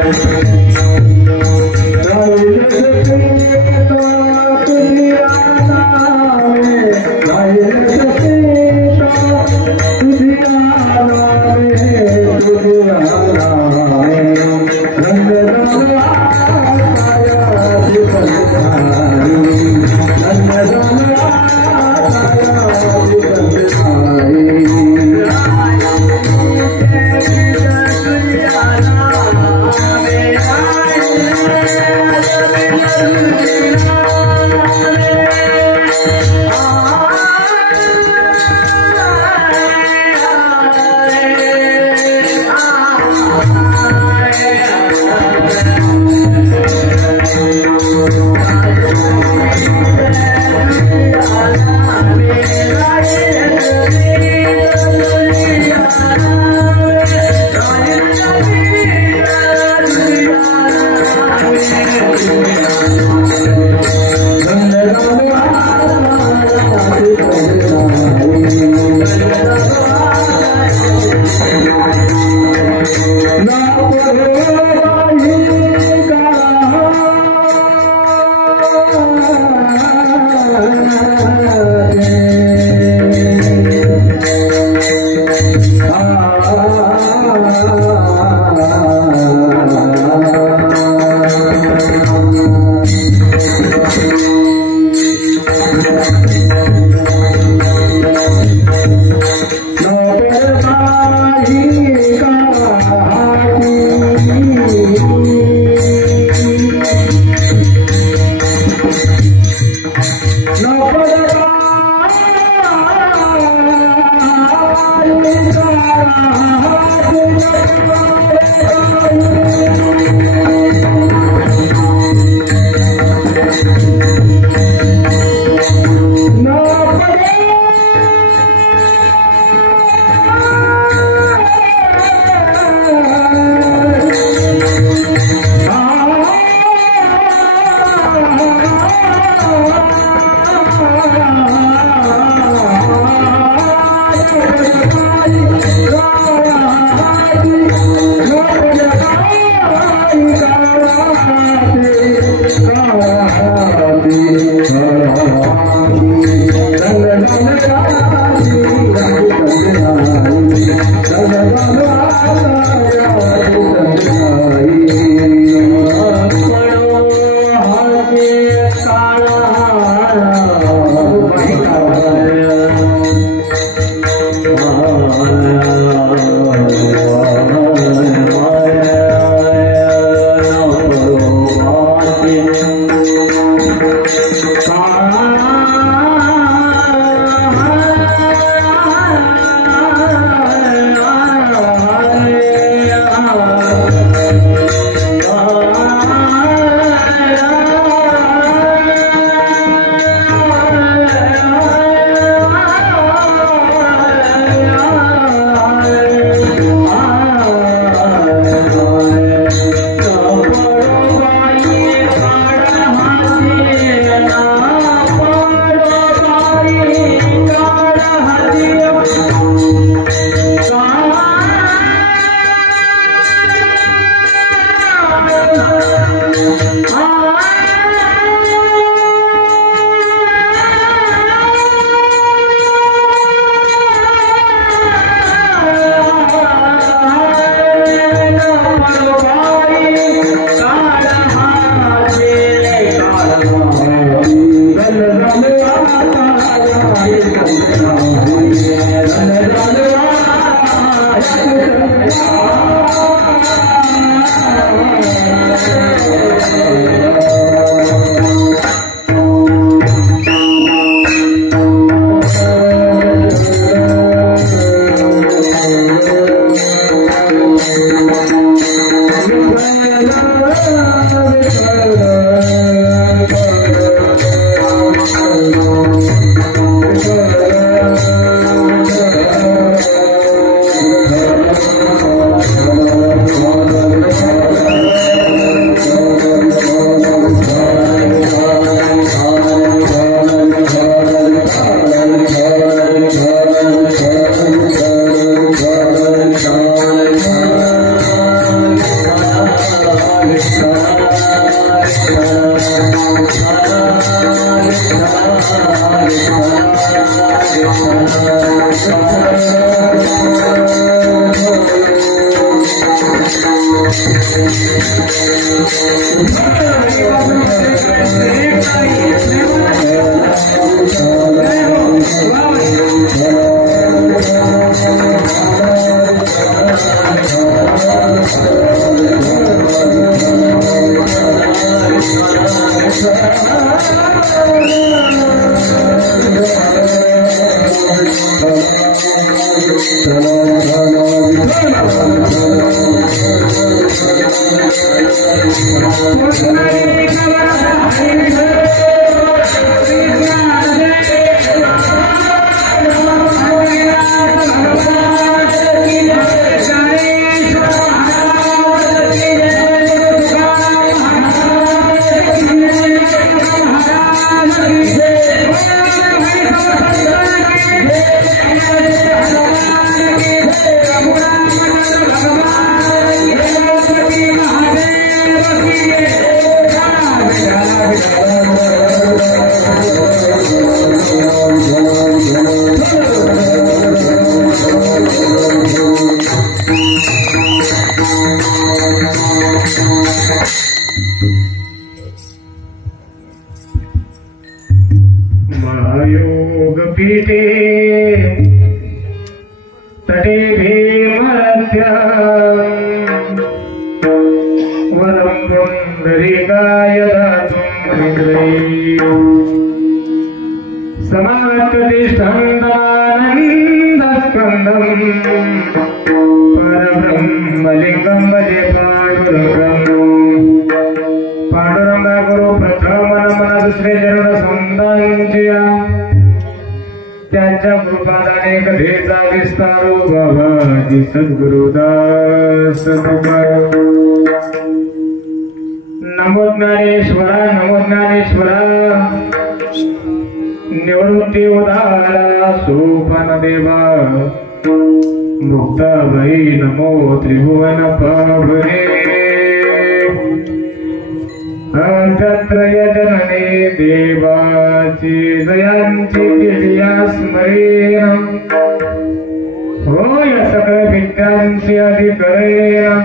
Oh, पीठे तटे भीमरथ्या वरं पुंडरीकाय दातुं समागततिष्ठन्तमानन्दस्कन्दं परब्रह्मलिङ्गं भजे पांडुरंगा गुरु प्रथम मन दुसरे चरण संतांच्या त्यांच्या कृपादाने कथेचा विस्तारो बाबाजी सद्गुरुदास नमो ज्ञानेश्वरा निवृत्ती उदारा सोपान देवा मुक्ताबाई नमो त्रिभुवन पावने अंतत्रय जनने देवाची जयांची केलिया स्मरेण होय सकळ विद्यांची अधिकरेण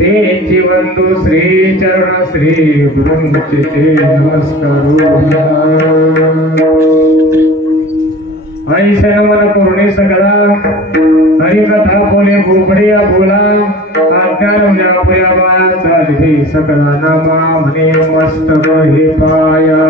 तेची बंधू श्री चरण श्री गुरुंची ते नमस्कारो ऐसे नमन करुणे सकला हरिकथा बोले भोपडिया बोला आज्ञान व्यापया माया चालही सकला नामा म्हणे मस्तक हे पाया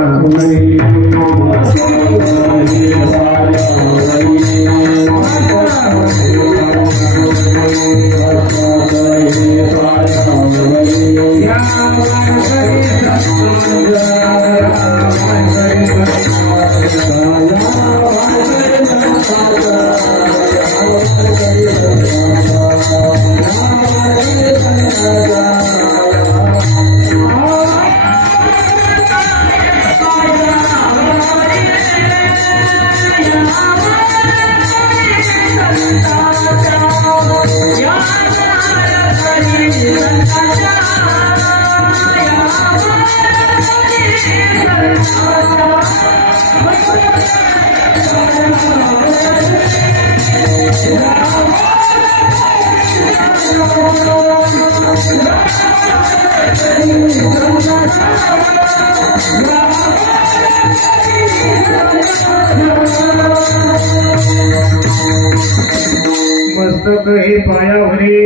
मस्तक हे पायावरी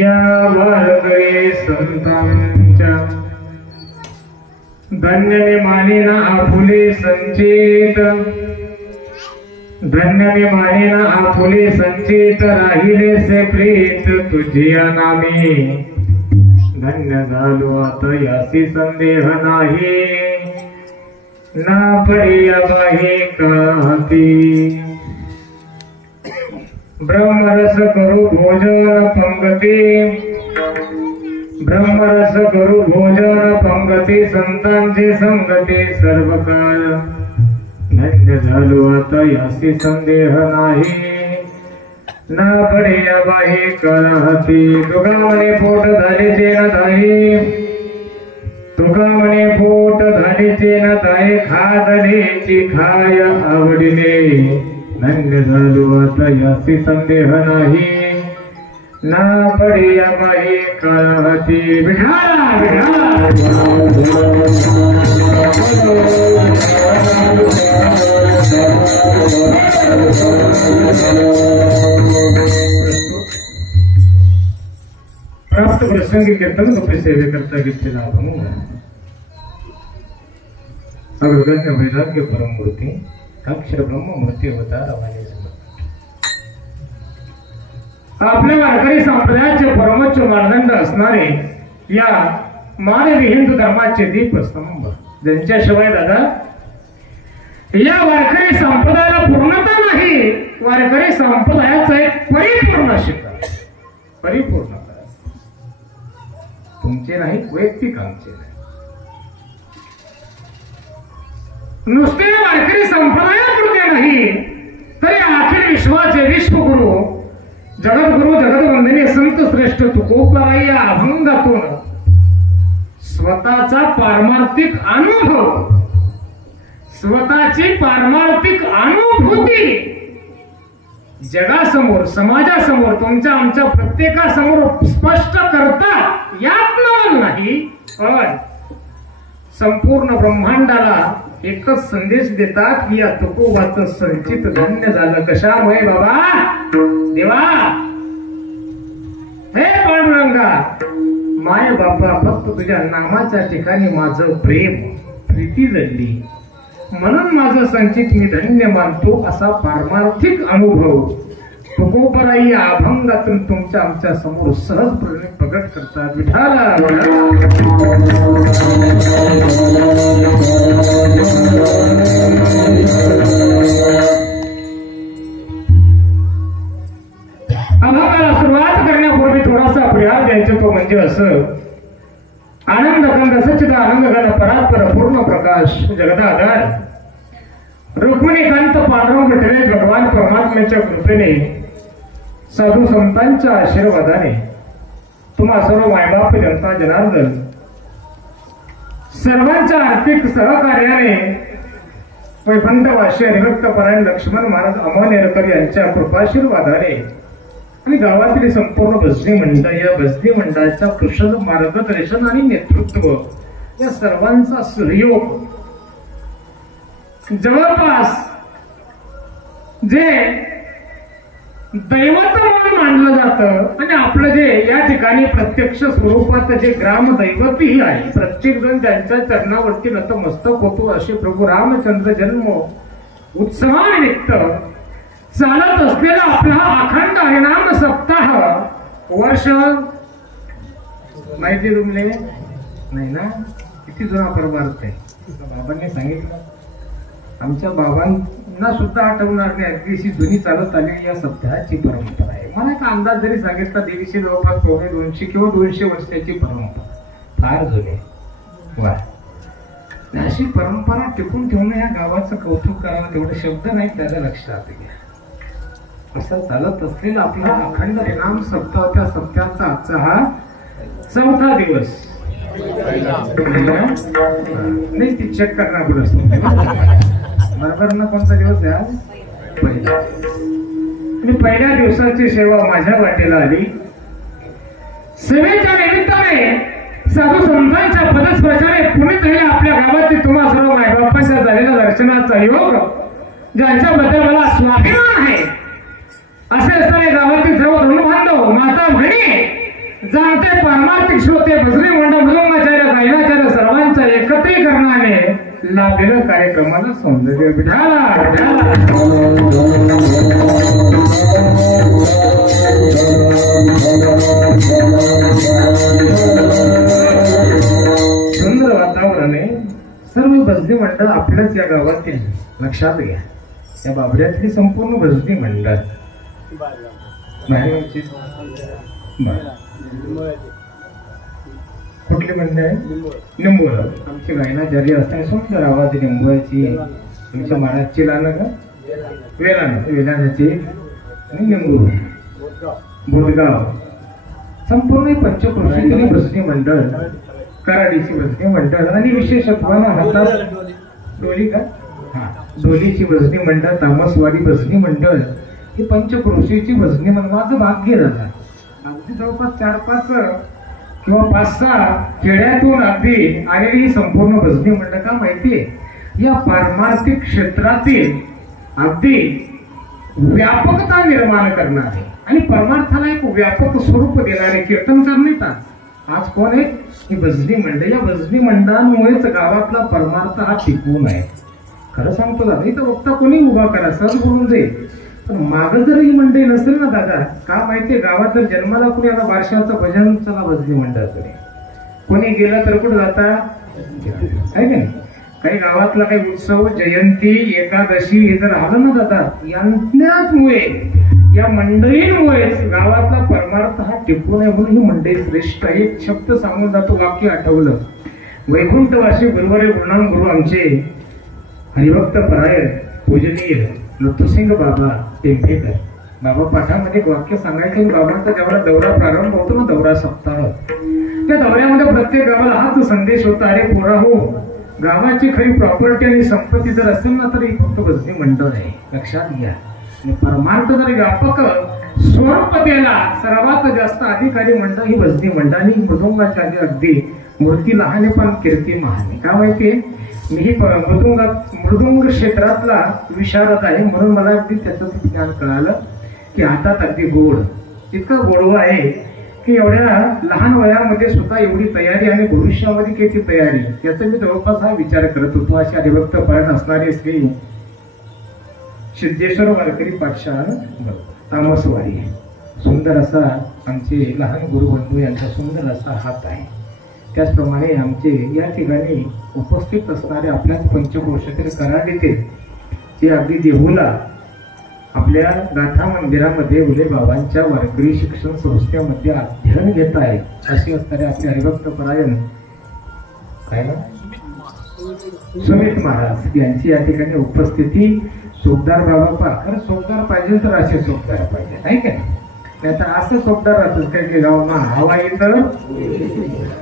या वारकरी संतांच्या धन्यने मानिना आपुले संचित धन्यने मानिना आपुले संचित राहिले से प्रीत तुझिया नामी धन्य झालो आता यासी संदेह नाही ना पडिया बाही काती ब्रह्मरस करू भोजन पंगती संतांचे संगती सर्व काळ धन्य झालो आता यासी संदेह नाही ना पडे या बाहे कळहती तुका म्हणे पोट झालीचे न ताई तुका म्हणे पोट झालीचे न ताई खादलीची खाय आवडीने धन्य झालो आता यासी संदेह नाही ना पडिया बाई काळहती विठाला विठाला प्राप्त प्रसंगी कीर्तन गोपी सेवे करता घेतलेला अभंग अग्रगण्य वैराग्य परममूर्ती अक्षर ब्रह्ममूर्ती अवतार आवाने आपल्या वारकरी संप्रदायाचे परमोच्च मानदंड असणारे या मानवी हिंदू धर्माचे दीपस्तंभ ज्यांच्याशिवाय दादा या वारकरी संप्रदायाला पूर्णता नाही, वारकरी संप्रदायाचा एक परिपूर्ण शिकार परिपूर्णता तुमचे नाही, वैयक्तिक आमचे नाही, नुसते वारकरी संप्रदायापुरते नाही तरी अखिल विश्वाचे विश्वगुरु जगद्गुरु जगदवंदनीय संत श्रेष्ठ तुकोबाराई या अभंगातून स्वतःचा पारमार्थिक अनुभव स्वतःची पारमार्थिक अनुभूती जगासमोर समाजासमोर तुमच्या आमच्या प्रत्येकासमोर स्पष्ट करतात यात नाही, पण संपूर्ण ब्रह्मांडाला एकच संदेश देतात की या तुकोबाचं संचित धन्य झालं. कशामुळे बाबा देवा हे पांडुरंगा माय बापा फक्त तुझ्या नामाच्या ठिकाणी माझं प्रेम प्रीती जडली म्हणून माझं संचित मी धन्य मानतो असा पारमार्थिक अनुभव तुकोबाराई या अभंगातून तुमच्या आमच्या समोर सहजपणे प्रगट करतात. विठाला अभंगाला सुरुवात करण्यापूर्वी थोडासा प्रयास द्यायचा तो म्हणजे असं आनंद कंद सच्चिद आनंद घन परात्पर पूर्ण प्रकाश जगदाधार रुक्मिणीकांत पांडुरंग विठ्ठल भगवान परमात्म्याच्या कृपेने साधू संतांच्या आशीर्वादाने तुम्हा सर्व मायबाप जनता जनार्दन सर्वांच्या आर्थिक सहकार्याने वैकुंठवासी हरिभक्त परायण लक्ष्मण महाराज अमोनेरकर यांच्या कृपाशीर्वादाने आणि गावातील संपूर्ण भजनी मंडळ या भजनी मंडळाच्या कुशल मार्गदर्शन आणि नेतृत्व या सर्वांचा सहयोग जवळपास जे दैवत म्हणून मानलं जातं आणि आपलं जे या ठिकाणी प्रत्यक्ष स्वरूपात जे ग्रामदैवतही आहे प्रत्येक जण ज्यांच्या चरणावरती नतमस्तक होतो असे प्रभू रामचंद्र जन्म उत्सवानिमित्त चालत असलेला आपला अखंड हरिनाम सप्ताह वर्ष माहिती तुमले नाही ना किती जुना परमार्थ आहे बाबांनी सांगितलं. आमच्या बाबांना सुद्धा आठवणार नाही अगदी जुनी चालत आलेली या सप्ताहाची परंपरा आहे. मला एक अंदाज जरी सांगितला देवीशी जवळपास 200 किंवा 200 वर्षाची परंपरा फार जुनी वा अशी परंपरा टिकून ठेवणं या गावाचं कौतुक करावं तेवढे शब्द नाही त्याला लक्षात घ्या. असं चालत असलेला आपला अखंड हरिनाम सप्ताह त्या सप्ताहाचा आजचा हा 4था दिवस नाही ती चेक करणार बरोबर ना कोणता दिवस आहे पहिला मी पहिल्या दिवसाची सेवा माझ्या वाटेला आली. सेवेच्या निमित्ताने साधू संतांच्या पदस्पर्शाने पुणे तरी आपल्या गावातील तुम्हा सर्व मायबापांच्या झालेल्या दर्शनाचा योग ज्यांच्याबद्दल मला स्वाभिमान आहे असे असताना गावातील सर्व धनुबांधव माता भगिनी जाणते पारमार्थिक श्रोते भजनी मंडळ मृदंगाचार्य गायनाचार्य सर्वांच्या एकत्रीकरणाने लाभलेल्या कार्यक्रमाला सौंदर्य विठाला सुंदर वातावरणाने सर्व भजनी मंडळ आपल्याच या गावातील लक्षात घ्या. या बाबड्यातली संपूर्ण भजनी मंडळ कुठली मंडळ आहे निंबोळ आमची गायनाचार्य असताना सुंदर आवाज निंबोळ्याची तुमच्या महाराजची लान का वेलाची आणि निंबूळ बोधगाव संपूर्ण पंचक्रोशीतली भजनी मंडळ कराडीची भजनी मंडळ आणि विशेषत्वानं हातात डोली का डोलीची भजनी मंडळ तामसवाडी भजनी मंडळ ही पंचक्रोशीची भजनी मंडळ माझं भाग्य झालं. जवळपास 4-5 किंवा 5-6 खेड्यातून अगदी आलेली ही संपूर्ण भजनी मंडळ का माहितीये, या पारमार्थिक क्षेत्रातील अगदी व्यापकता निर्माण करणारे आणि परमार्थाला एक व्यापक स्वरूप देणारे कीर्तनकार नाहीत आज कोण आहे, ही भजनी मंडळ. या भजनी मंडळांमुळेच गावातला परमार्थ हा टिकून आहे. खरं सांगतो दादा, इथं वक्ता कोणी उभा करा, सहज बोलून जाईल, पण मागं जर ही मंडळी नसेल ना दादा, का माहितीये, गावात जर जन्माला कुणी आता बारशाचं भजन चला भजनी मंडळाकडे, कोणी गेलं तर कुठं जाता आहे की नाही. काही गावातला काही उत्सव, जयंती, एकादशी हे जर आलं ना दादा, यांच्याचमुळे, या मंडळींमुळेच गावातला परमार्थ हा टिकून आहे. म्हणून ही मंडळी श्रेष्ठ. एक शब्द सांगून जातो, वाक्य आठवलं, वैकुंठवासी गुरुवारे गुरुनाम गुरु आमचे हरिभक्त परायण पूजनीय लतुसिंग बाबा टेंभेकर. बाबा पाठामध्ये वाक्य सांगायचं, बाबांचा जेव्हा दौरा प्रारंभ होतो ना, दौरा सप्ताह, त्या दौऱ्यामध्ये प्रत्येक गावाला हाच संदेश होता, अरे पोरा हो, गावाची खरी प्रॉपर्टी आणि संपत्ती जर असेल ना तर ही फक्त भजनी मंडळ आहे, लक्षात घ्या. आणि परमार्थ जर व्यापक स्वरूप द्यायला सर्वात जास्त अधिकारी मंडळ ही भजनी मंडळ. आणि मृदुंगाच्या अगदी मूर्ती लहान पण कीर्ती महान. का माहितीये, मी ही मृदुंग क्षेत्रातला विशारद आहे, म्हणून मला अगदी त्याचं ज्ञान कळालं की हातात अगदी गोड, इतकं गोडवा आहे की एवढ्या लहान वयामध्ये सुद्धा एवढी तयारी आणि भविष्यामध्ये किती तयारी, याचा मी जवळपास हा विचार करत होतो. अशी हरिभक्त परायण असणारे श्री सिद्धेश्वर वारकरी पाठशाळा तामसवाडी, सुंदर असा आमचे लहान गुरुबंधू यांचा सुंदर असा हात आहे. त्याचप्रमाणे आमचे या ठिकाणी उपस्थित असणारे आपल्याच पंचक्रोशीतील कराडीचे जे अगदी देहूला आपल्या गाथा मंदिरामध्ये उले बाबांच्या वारकरी शिक्षण संस्थेमध्ये अध्ययन घेत आहेत, असे असणारे आपले हरिभक्त परायण काय ना सुमित महाराज यांची या ठिकाणी उपस्थिती. चोपदार बाबा पा, खरं चोपदार पाहिजे तर असे चोपदार पाहिजे, नाही का, नाही तर असं चोपदार राहतच काय की गाव ना हवा येतं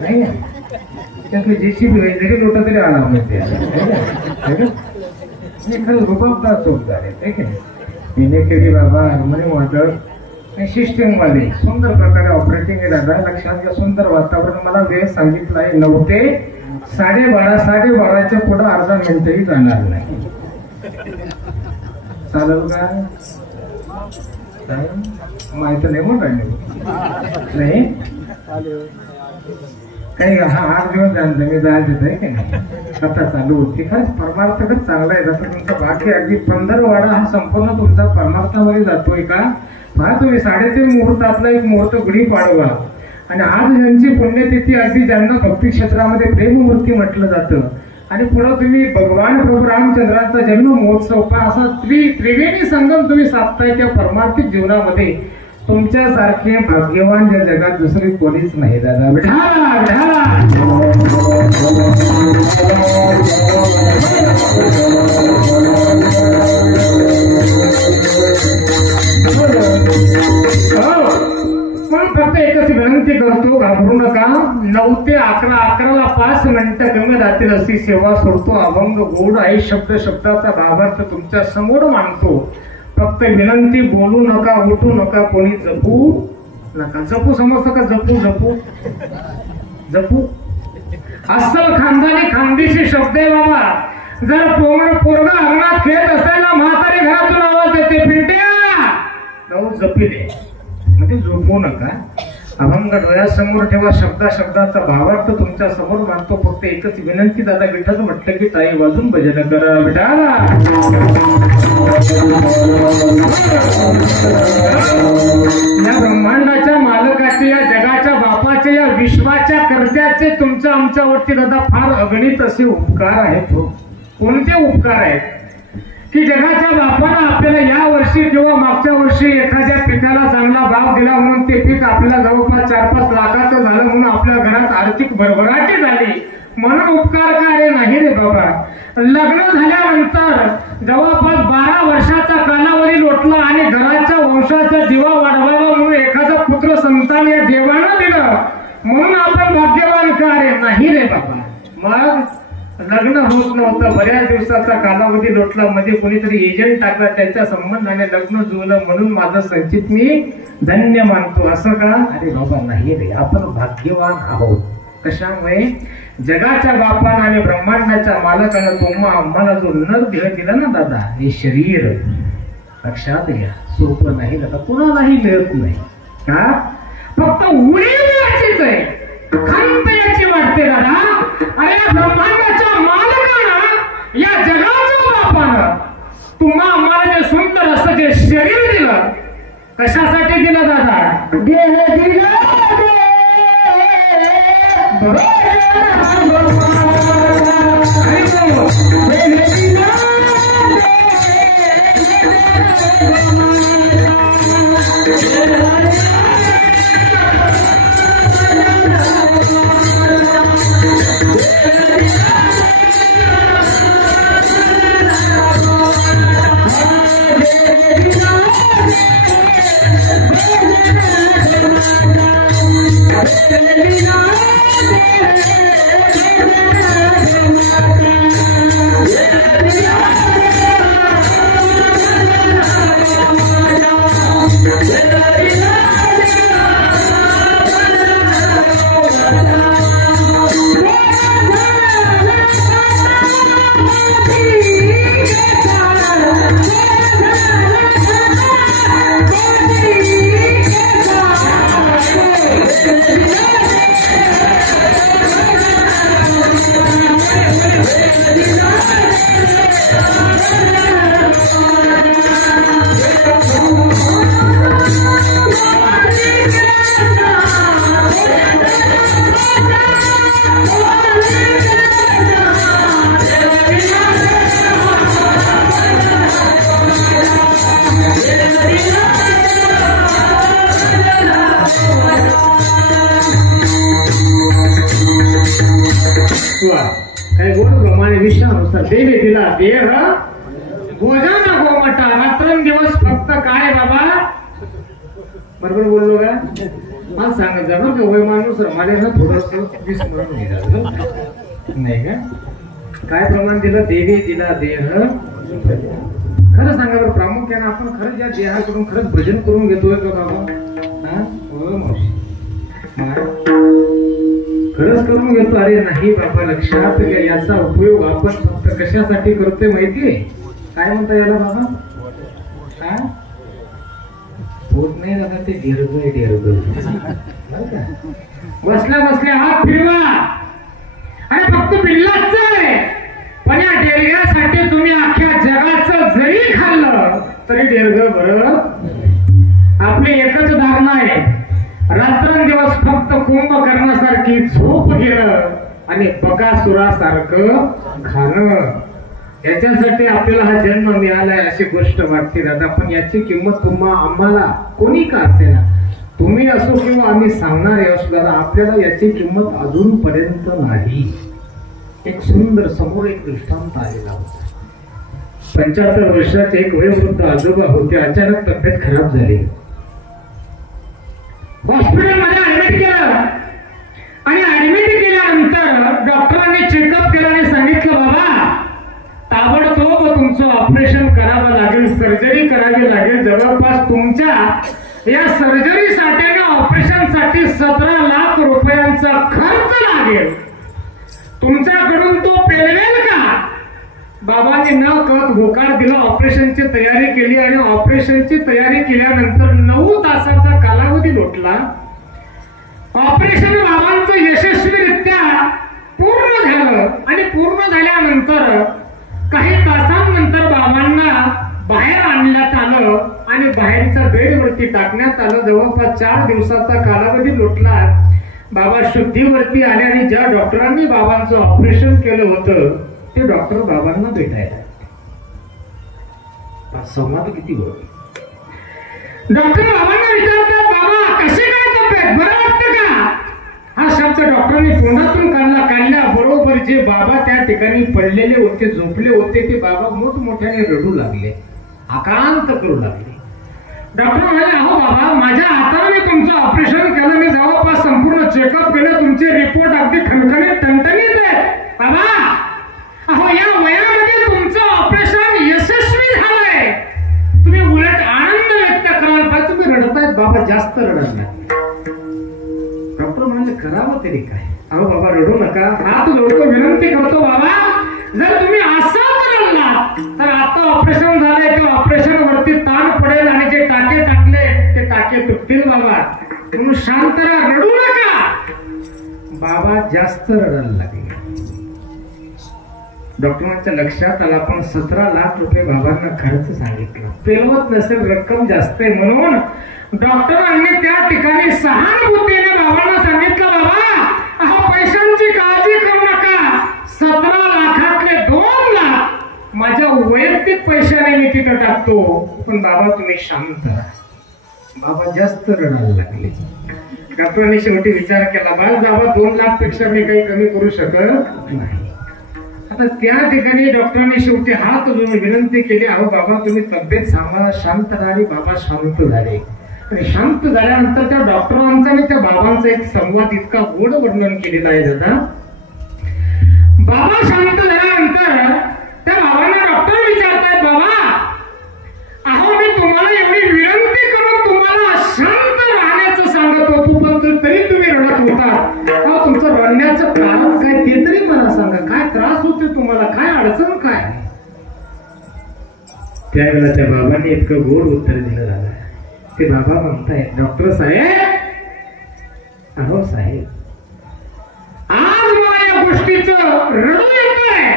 नाही, त्यातले जेसीबी जरी लोटा तरी आला म्हणते, खरं रुबाबदार चोपदार आहे की नाही. मिनेकेरी बाबा हार्मोनियम वादक, सिस्टीम वाले, सुंदर प्रकारे ऑपरेटिंग आहे दादा, लक्षात घ्या. सुंदर वातावरण. मला वेळ सांगितलं आहे 9 ते 12:30, 12:30च्या पुढे अर्धा मिनिटही जाणार नाही. चालेल का? माहित नाही म्हणून नाही काही. हा 8 दिवस जाणलं मी जायचं आहे की नाही, कथा चालू होती. खरंच परमार्थच चांगला आहे. जसं तुमचं भाग्य अगदी 15 वाडा हा संपूर्ण तुमचा परमार्थामध्ये जातोय का. पहा तुम्ही 3:30 मुहूर्तातला एक मुहूर्त गुढीपाडवा, आणि आज ज्यांची पुण्यतिथी अगदी ज्यांना भक्ती क्षेत्रामध्ये प्रेममूर्ती म्हटलं जातं, आणि पुढे तुम्ही भगवान प्रभू रामचंद्रांचा जन्म महोत्सव, पण असा त्रिवेणी संगम तुम्ही साधताय त्या परमार्थिक जीवनामध्ये. तुमच्यासारखे भाग्यवान या जगात दुसरी कोणीच नाही दादा. विठाला विठाला. पण फक्त एकच विनंती करतो, घाबरू नका. 9 ते 11, 11ला 5 मिनिटं कमी राहतील अशी सेवा सोडतो. अभंग गोड आहे, शब्द शब्दाचा भावार्थ तुमच्या समोर मांडतो. फक्त विनंती, बोलू नका, उठू नका, कोणी जपू नका. जपू समजतं का? जपू जपू जपू अस्सल खानदानी खानदेशी शब्द आहे बाबा. जर पोरगा अंगणात खेळत असेल ना, म्हातारी घरातून आवाज येते, पिंट्या जाऊ जपिले, म्हणजे झोपू नका. अभंग डोळ्यासमोर ठेवा, शब्दा शब्दाचा भावार्थ तुमच्या समोर मानतो. फक्त एकच विनंती दादा, विठ्ठल म्हटलं की टाई वाजून भजन करा. विठाला या ब्रह्मांडाच्या मालकाचे, या जगाच्या बापाचे, या विश्वाच्या कर्त्याचे तुमच्या आमच्यावरती दादा फार अगणित असे उपकार आहेत. कोणते उपकार आहेत की जगाच्या बापानं आपल्याला या वर्षी किंवा मागच्या वर्षी एखाद्या पिकाला चांगला भाव दिला, म्हणून ते पीक आपल्याला जवळपास 4-5 लाखाचं झालं, म्हणून आपल्या घरात आर्थिक भरभराटी झाली, म्हणून उपकार कार्य नाही रे बाबा. लग्न झाल्यानंतर जवळपास 12 वर्षाचा कालावधी लोटला आणि घराच्या वंशाचा दिवा वाढवावा म्हणून एखादा पुत्र संतान या देवानं दिलं, म्हणून आपण भाग्यवान कार्य नाही रे बाबा. मग लग्न होत नव्हतं, बऱ्याच दिवसाचा कालावधी लोटला, मध्ये कोणीतरी एजंट टाकला, त्याच्या संबंधाने लग्न जुळलं, म्हणून माझं संचित मी धन्य मानतो. असं का? अरे बाबा नाही रे, आपण भाग्यवान आहोत. कशामुळे? जगाच्या बापानं आणि ब्रह्मांडाच्या मालकानं तुम्हा आम्हाला जो नर देह दिला ना दादा, हे शरीर लक्षात घ्या, सोपं नाही दादा, कुणालाही मिळत नाही. का? फक्त उडी मिळायचीच आहे, खंत याची वाटते दादा. अरे ब्रह्मांडाच्या मालकानं, या जगाच्या बापानं तुम्हा आम्हाला जे सुंदर असं जे शरीर दिलं, कशासाठी दिलं दादा? देह दिला. काही गोड प्रमाणे विषयानुसार देवी दिला देह भोजना गोमटा, रात्रंदिवस फक्त काय बाबा? बरोबर बोललो का? मला सांगा जरूर की वय माणूस रमाले ना थोडस विस्मरण नाही का? काय प्रमाण दिलं? देवी दिला देह. खरं सांगा बरं, प्रामुख्याने आपण खरंच या देहाकडून खरंच भजन करून घेतोय का बाबा? हो मावशी, खरंच करून घेतो? अरे नाही बाबा, लक्षात घ्या, याचा उपयोग आपण फक्त कशासाठी करतोय माहितीये? काय म्हणता याला बाबा? काय होत नाही दादा, ते दीर्घ बसल्या बसल्या हात फिरवा. अरे फक्त बिल्लाच आहे, पण या डेरग्यासाठी तुम्ही अख्ख्या जगाचं जरी खाल्लं तरी डेरग बरं. आपली एकच धारणा आहे, रात्रंदिवस फक्त कुंभकर्णासारखी झोप घेणं आणि बकासुरासारखं खाणं. याच्यासाठी आपल्याला हा जन्म मिळालाय अशी गोष्ट वाटते दादा, पण याची किंमत तुम्हा आम्हाला कोणी का असेना, तुम्ही असो किंवा आम्ही सांगणारे असो दादा, आपल्याला याची किंमत अजूनपर्यंत नाही. एक सुंदर समोर एक दृष्टांत आलेला होता. 75 वर्षाचे एक वयोवृद्ध आजोबा होते, अचानक तब्येत खराब झाली, हॉस्पिटलमध्ये ऍडमिट केलं आणि ऍडमिट केल्यानंतर डॉक्टरांनी चेकअप केलं आणि सांगितलं बाबा ताबडतोब तुमचं ऑपरेशन करावं लागेल, सर्जरी करावी लागेल. जवळपास तुमच्या या सर्जरीसाठी आणि ऑपरेशनसाठी 17 लाख रुपयांचा खर्च लागेल. तुमच्याकडून तो पेलवेल का? बाबांनी न कळत होकार दिला, ऑपरेशनची तयारी केली आणि ऑपरेशनची तयारी केल्यानंतर 9 तासाचा कालावधी लोटला. ऑपरेशन बाबांचं यशस्वीरित्या पूर्ण झालं आणि पूर्ण झाल्यानंतर काही तासांनंतर बाबांना बाहेर आणण्यात आलं आणि बाहेरच्या बेडवरती टाकण्यात आलं. जवळपास 4 दिवसाचा कालावधी लोटला. बाबा शुद्धीवरती आले आणि ज्या डॉक्टरांनी बाबांचं ऑपरेशन केलं होतं ते डॉक्टर बाबांना भेटायला. संवाद किती होत. डॉक्टर बाबांना विचारतात, बाबा कसे काय तब्येत, बरं वाटतं का? हा शब्द डॉक्टरांनी तोंडातून काढल्याबरोबर जे बाबा त्या ठिकाणी पडलेले होते, झोपले होते, ते बाबा मोठमोठ्याने रडू लागले, आकांत करू लागले. डॉक्टर म्हणाले, अहो बाबा माझ्या हाताने मी तुमचं ऑपरेशन केलं, मी जवळपास संपूर्ण चेकअप केलं, तुमचे रिपोर्ट अगदी खणखणीत टणटणीत आहे. बाबा तरी काय. अहो बाबा रडू नका, हात जोडतो विनंती करतो बाबा, जर तुम्ही असंच रडला तर आता ऑपरेशन झालंय त्या ऑपरेशन वरती ताण पडेल आणि जे टाके टाकले ते टाके तुटतील बाबा, तुम्ही शांत राहा, रडू नका. बाबा जास्त रडायला लागले. डॉक्टरांच्या लक्षात आला पण 17 लाख रुपये बाबांना खर्च सांगितला. पेलवत नसेल, रक्कम जास्त आहे म्हणून डॉक्टरांनी त्या ठिकाणी सहानुभूतीने बाबांना सांगितलं, बाबा अहो पैशांची काळजी करू नका, 17 लाखातले 2 लाख माझ्या वैयक्तिक पैशाने मी तिथं टाकतो, पण बाबा तुम्ही शांत राहा. बाबा जास्त रडायला लागले. डॉक्टरांनी शेवटी विचार केला, बाबा 2 लाख पेक्षा मी काही कमी करू शकत नाही. आता त्या ठिकाणी डॉक्टरांनी शेवटी हात जोडून विनंती केली, अहो बाबा तुम्ही तब्येत सांभाळा, शांत राहा. बाबा शांत झाले. शांत झाल्यानंतर त्या डॉक्टरांचा आणि त्या बाबांचा एक संवाद इतका गोड वर्णन केलेला आहे दादा. बाबा शांत झाल्यानंतर त्या बाबांना डॉक्टर विचारतायत, बाबा अहो मी तुम्हाला एवढी विनंती करून तुम्हाला शांत राहण्याचं सांगत होतो, पण तरी तुम्ही रडत होता. अहो तुमचं रडण्याचं कारण काय ते तरी मला सांगा, काय त्रास होते तुम्हाला, काय अडचण काय. त्यावेळेला त्या बाबांनी इतकं गोड उत्तर दिलं झालं. ते बाबा म्हणतायत, डॉक्टर साहेब अहो साहेब आज मला या गोष्टीचं रडू येतंय.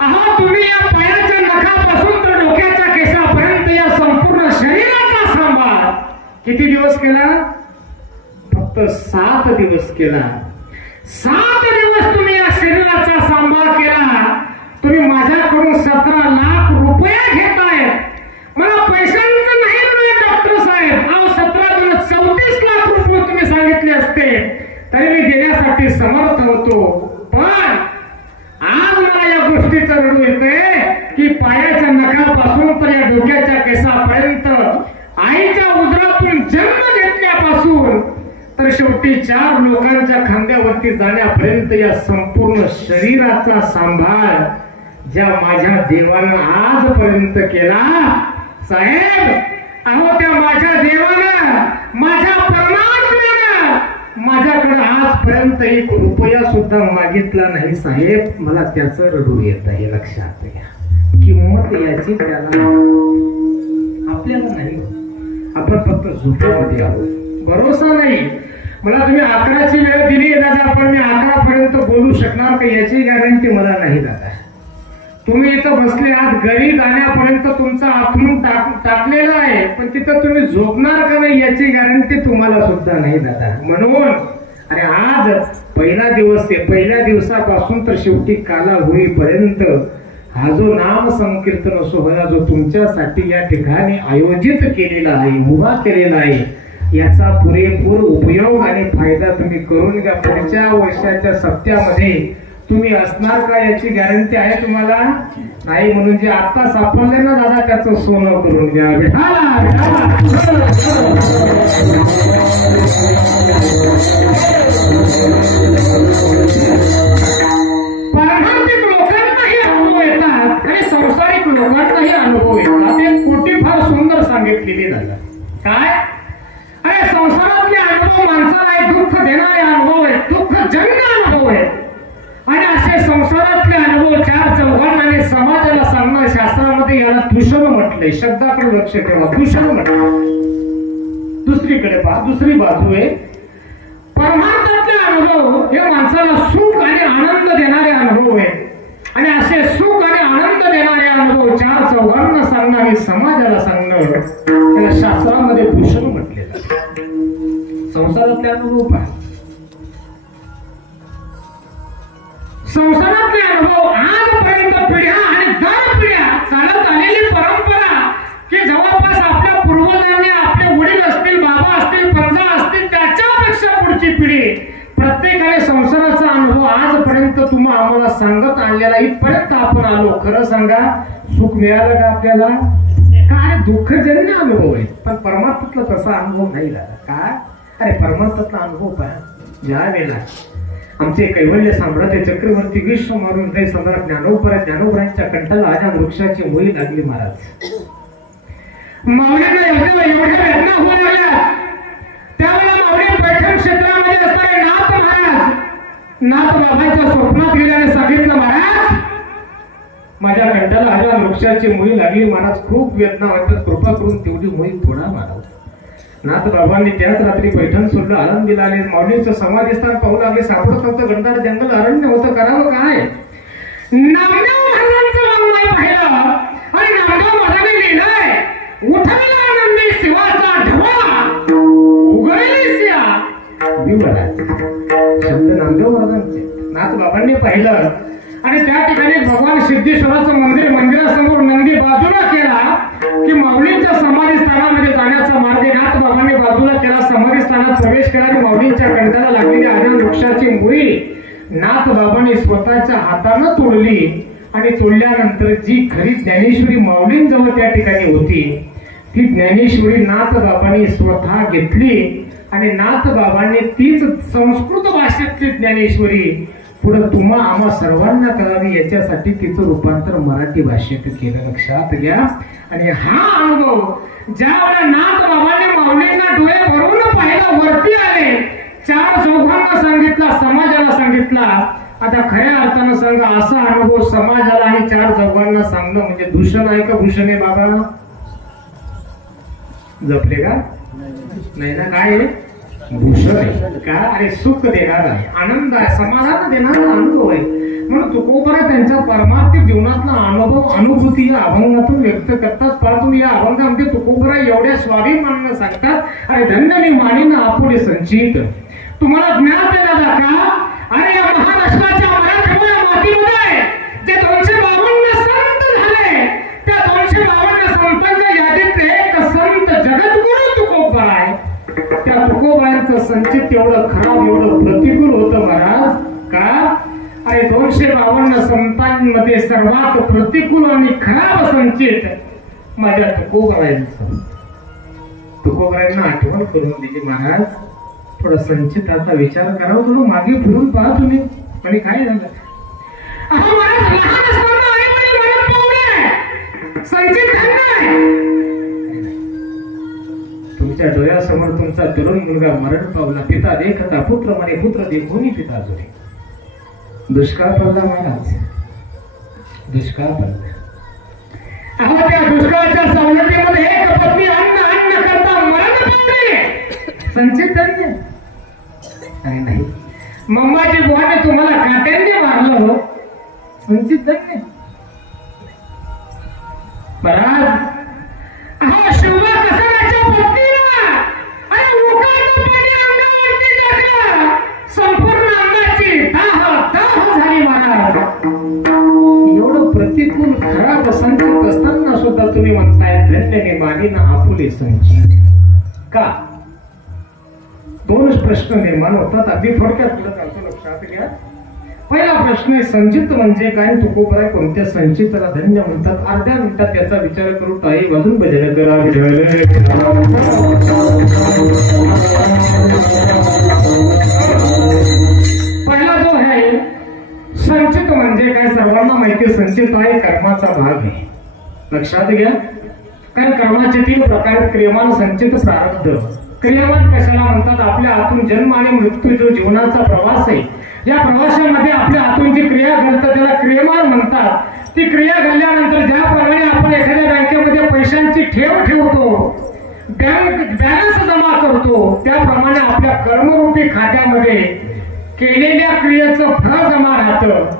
अहो तुम्ही या पायाच्या नखापासून तर डोक्याच्या केसापर्यंत या संपूर्ण शरीराचा सांभाळ किती दिवस केला? फक्त 7 दिवस केला. 7 दिवस तुम्ही या शरीराचा सांभाळ केला. तुम्ही माझ्याकडून 17 लाख रुपये घेताय. मला पैशांचं नाही म्हणत डॉक्टर साहेब. अहो 17 दिवस 34 लाख रुपये तुम्ही सांगितले असते तरी मी देण्यासाठी समर्थ होतो. पण आज मला या गोष्टीचं रडू येते की पायाच्या नखापासून तर या डोक्याच्या केसापर्यंत आईच्या उदरातून जन्म घेतल्यापासून तर शेवटी 4 लोकांच्या खांद्यावरती जाण्यापर्यंत या संपूर्ण शरीराचा सांभाळ ज्या माझ्या देवानं आजपर्यंत केला साहेब, अहो त्या माझ्या देवानं, माझ्या परमात्म्यानं माझ्याकडे आजपर्यंत 1 रुपया सुद्धा मागितला नाही साहेब. मला त्याचं रडू येत आहे. लक्षात घ्या, किंमत याची त्याला आपल्याला नाही. आपण फक्त झोपेमध्ये आहोत, भरोसा नाही. मला तुम्ही 11ची वेळ दिली दादा, पण मी 11 पर्यंत बोलू शकणार का याची गॅरंटी मला नाही दादा. तुम्ही इथं बसले आहात, घरी जाण्यापर्यंत तुमचं आथरून टाकलेलं आहे, पण तिथं तुम्ही झोपणार का नाही याची गॅरंटी तुम्हाला सुद्धा नाही दादा. म्हणून अरे आज पहिला दिवस आहे, पहिल्या दिवसापासून तर शेवटी काला होईपर्यंत हा जो नाम संकीर्तन सोहळा जो तुमच्यासाठी या ठिकाणी आयोजित केलेला आहे, उभा केलेला आहे, याचा पुरेपूर उपयोग आणि फायदा तुम्ही करून घ्या. पुढच्या वर्षाच्या सप्त्यामध्ये तुम्ही असणार का याची गॅरंटी आहे तुम्हाला नाही. म्हणून जे आता सापडले ना दादा त्याचं सोनं करून घ्या. पारमार्थिक लोकांनाही अनुभव येतात आणि संसारिक लोकांनाही अनुभव येतात. एक कोटी फार सुंदर सांगितलेली झालं. काय? अरे संसारातले अनुभव माणसाला दुःख देणारे अनुभव आहेत, दुःखजन्य अनुभव आहेत. आणि असे संसारातले अनुभव 4 चौघांना आणि समाजाला सांगणं शास्त्रामध्ये याला दूषण म्हटलंय. शब्दाकडे लक्ष ठेवा, दूषण म्हटलं. दुसरीकडे पहा, दुसरी बाजू आहे. परमार्थातले अनुभव हे माणसाला सुख आणि आनंद देणारे अनुभव आहेत. आणि असे सुख आणि आनंद देणारे अनुभव 4 चौघांना सांगणं आणि समाजाला सांगणं त्याला शास्त्रामध्ये दूषण म्हटलेलं. संसारातले अनुभव पहा, संसारातले अनुभव आजपर्यंत पिढ्या आणि दर पिढ्या चालत आलेली परंपरा की जवळपास आपल्या पूर्वजांनी, आपले वडील असतील, बाबा असतील, पंजा असतील, त्याच्यापेक्षा पुढची पिढी प्रत्येकाने संसाराचा अनुभव आजपर्यंत तुम्ही आम्हाला सांगत आणलेला. इथपर्यंत आपण आलो. खरं सांगा, सुख मिळालं का आपल्याला? काय दुःखजन्य अनुभव आहे, पण परमार्थातला तसा अनुभव नाही झाला. काय? अरे परमार्थातला अनुभव पहा. ज्या वेळेला आमचे कैवल्य साम्राज्य चक्रवर्ती विश्व मारून ते सम्राट ज्ञानोबरांच्या कंठाला आजा वृक्षाची मुळी लागली महाराज. मावळ्यांना एवढ्या वेदना होऊ लागल्या. त्यावेळेला मावळे पैठण क्षेत्रामध्ये असणारे नाथ महाराज नाथ बाबांच्या स्वप्नात गेल्याने सांगितलं, महाराज माझ्या कंठाला आल्या वृक्षाची मुळी लागली, महाराज खूप वेदना वाटतात, कृपा करून तेवढी मुळी थोडा महाराज. नाथ बाबांनी त्याच रात्री पैठण सोडलं, आळंदीला आले, माऊलींचं समाधीस्थान पाहू लागले. सापडत होतं घनदाट जंगल, अरण्य होतं, करावं काय. नामदेव महाराजांचं वाङ्मय पाहिलं आणि नामदेव महाराजांनी लिहिलंय, उठवला आनंदी शिवाचा ढवा उगवली सिया विवरा. शब्द नामदेव महाराजांचे. नाथ बाबांनी पाहिलं आणि त्या ठिकाणी भगवान सिद्धेश्वराचं मंदिरासमोर नंदी बाजूला केला की माऊलींच्या समाधी स्थानामध्ये जाण्याचा मार्ग नाथ बाबांनी बाजूला केला. समाधी स्थानात प्रवेश केला आणि माऊलींच्या कंठाला लागलेली आर्यन वृक्षाची मुळी नाथ बाबांनी स्वतःच्या हातानं तोडली आणि तोडल्यानंतर जी खरी ज्ञानेश्वरी माऊलींजवळ त्या ठिकाणी होती ती ज्ञानेश्वरी नाथ बाबांनी स्वतः घेतली आणि नाथ बाबांनी तीच संस्कृत भाषेतली ज्ञानेश्वरी पुढे तुम्हा आम्हा सर्वांना कळावी याच्यासाठी तिचं रूपांतर मराठी भाषेत केलं. लक्षात घ्या. आणि हा अनुभव ज्यावेळेला नाथ बाबांनी माऊलींना डोळे भरून पाहिलं, वरती आले, चार चौघांना सांगितला, समाजाला सांगितला. आता खऱ्या अर्थानं सांगा, असा अनुभव समाजाला आणि चार चौघांना सांगणं म्हणजे दूषण आहे का भूषण आहे? बाबा जपले का नाही ना? काय आहे? भूषण आहे का? अरे सुख देणार आहे, आनंद आहे, समाधान देणारा अनुभव आहे. म्हणून तुकोबरा त्यांच्या परमार्थिक जीवनातला अनुभव अनुभूती या अभंगातून व्यक्त करतात. पहा तुम्ही या अभंगामध्ये तुकोबरा एवढ्या स्वाभिमानानं सांगतात, अरे धन्य मी मानिन आपुले संचित. तुम्हाला ज्ञात आहे दादा का? अरे या महाराष्ट्राच्या मराठमोळ्या मातीमध्ये जे 252 संत झाले, त्या 252 संतांच्या यादीत एक संत जगद्गुरु तुकोबरा आहे. त्या तुकोबराचं संचित एवढं खराब, एवढं प्रतिकूल होतं महाराज का? अरे 252 संतांमध्ये सर्वात प्रतिकूल आणि खराब संचित माझ्या तुकोबरायांचं. तुकोबरायांना आठवण करून दिली. महाराज थोडं संचिताचा विचार करावा, थोडं मागे फिरून पहा तुम्ही. आणि काय झालं? संचित तुमच्या डोळ्यासमोर तुमचा तरुण मुलगा मरण पावला. पिता देखता पुत्र मरे, पुत्र देखोनी पिता जुरे. दुष्काळ पडला महाराज, दुष्काळ पडला. त्या दुष्काळाच्या सवलतीमध्ये एक पत्नी अन्न करता मरण पावली. संचित धन्य काय नाही? मम्माची बुवाने तुम्हाला काट्यांनी मारलं हो. संचित धन्य महाराज. हा शिवबा कसाच्या पत्नीला अरे उकाळतं पाणी अंगावरती टाकलं, संपूर्ण अंगाची दाह झाली महाराज. एवढं प्रतिकूल खराब संचित असताना सुद्धा तुम्ही म्हणताय धन्य मानिन आपुले संचित का? दोन प्रश्न निर्माण होतात. अगदी थोडक्यात तुला सांगतो, लक्षात घ्या. पहिला प्रश्न आहे संचित म्हणजे काय? तुकोबरा कोणत्या संचिताला धन्य म्हणतात? अर्ध्या मिनिटात त्याचा विचार करू. टाळी वाजून भजन करा. पहिला जो आहे संचित म्हणजे काय? सर्वांना माहिती संचित आहे कर्माचा भाग आहे. लक्षात घ्या. कारण कर्माचे 3 प्रकार: क्रियमान, संचित, प्रारब्ध. क्रियमान कशाला म्हणतात? आपल्या आतून जन्म आणि मृत्यू जो जीवनाचा प्रवास आहे, या प्रवासामध्ये आपल्या आतून जी क्रिया घडतात त्याला क्रियमान म्हणतात. ती क्रिया घडल्यानंतर ज्याप्रमाणे आपण एखाद्या बँकेमध्ये पैशांची ठेव ठेवतो, बॅलन्स जमा करतो, त्याप्रमाणे आपल्या कर्मरूपी खात्यामध्ये केलेल्या क्रियेचं फळ जमा राहतं.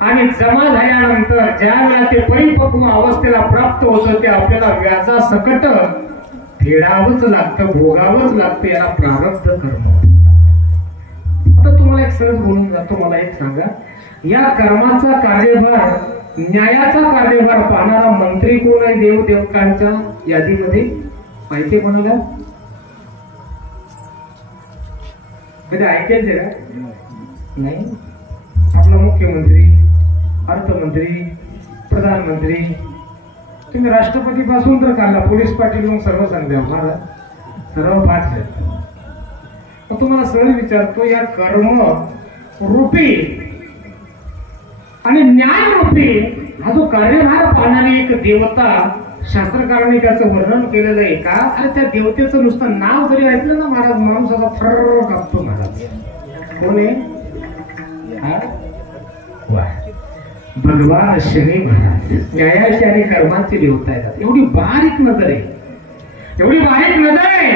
आणि जमा झाल्यानंतर ज्या वेळेला ते परिपक्व अवस्थेला प्राप्त होतं ते आपल्याला व्याजासकट फेडावंच लागतं, भोगावंच लागतं. याला प्रारब्ध कर्म. आता तुम्हाला एक सहज बोलून जातो. मला एक सांगा, या कर्माचा कार्यभार, न्यायाचा कार्यभार पाहणारा मंत्री कोण आहे देवदेवतांच्या यादीमध्ये? माहिती कोणाला? कधी ऐकेल ते का? नाही. आपला मुख्यमंत्री, अर्थमंत्री, प्रधानमंत्री. तुम्ही राष्ट्रपती पासून तर काढला, पोलीस पाटील मग सर्व सांगते आम्हाला, सर्व पाठ आहेत. मग तुम्हाला सहज विचारतो, या कर्म रूपी आणि न्याय रूपी हा जो कार्यभार पाहणारी एक देवता, शास्त्रकारांनी त्याचं वर्णन केलेलं आहे का? अरे त्या देवतेचं नुसतं नाव जरी ऐकलं ना महाराज, माणूस आता थर्र कापतो महाराज. कोण आहे? भगवान शनी महाराज न्यायाची आणि कर्माची देवता येतात. एवढी बारीक नजर आहे, एवढी बारीक नजर आहे.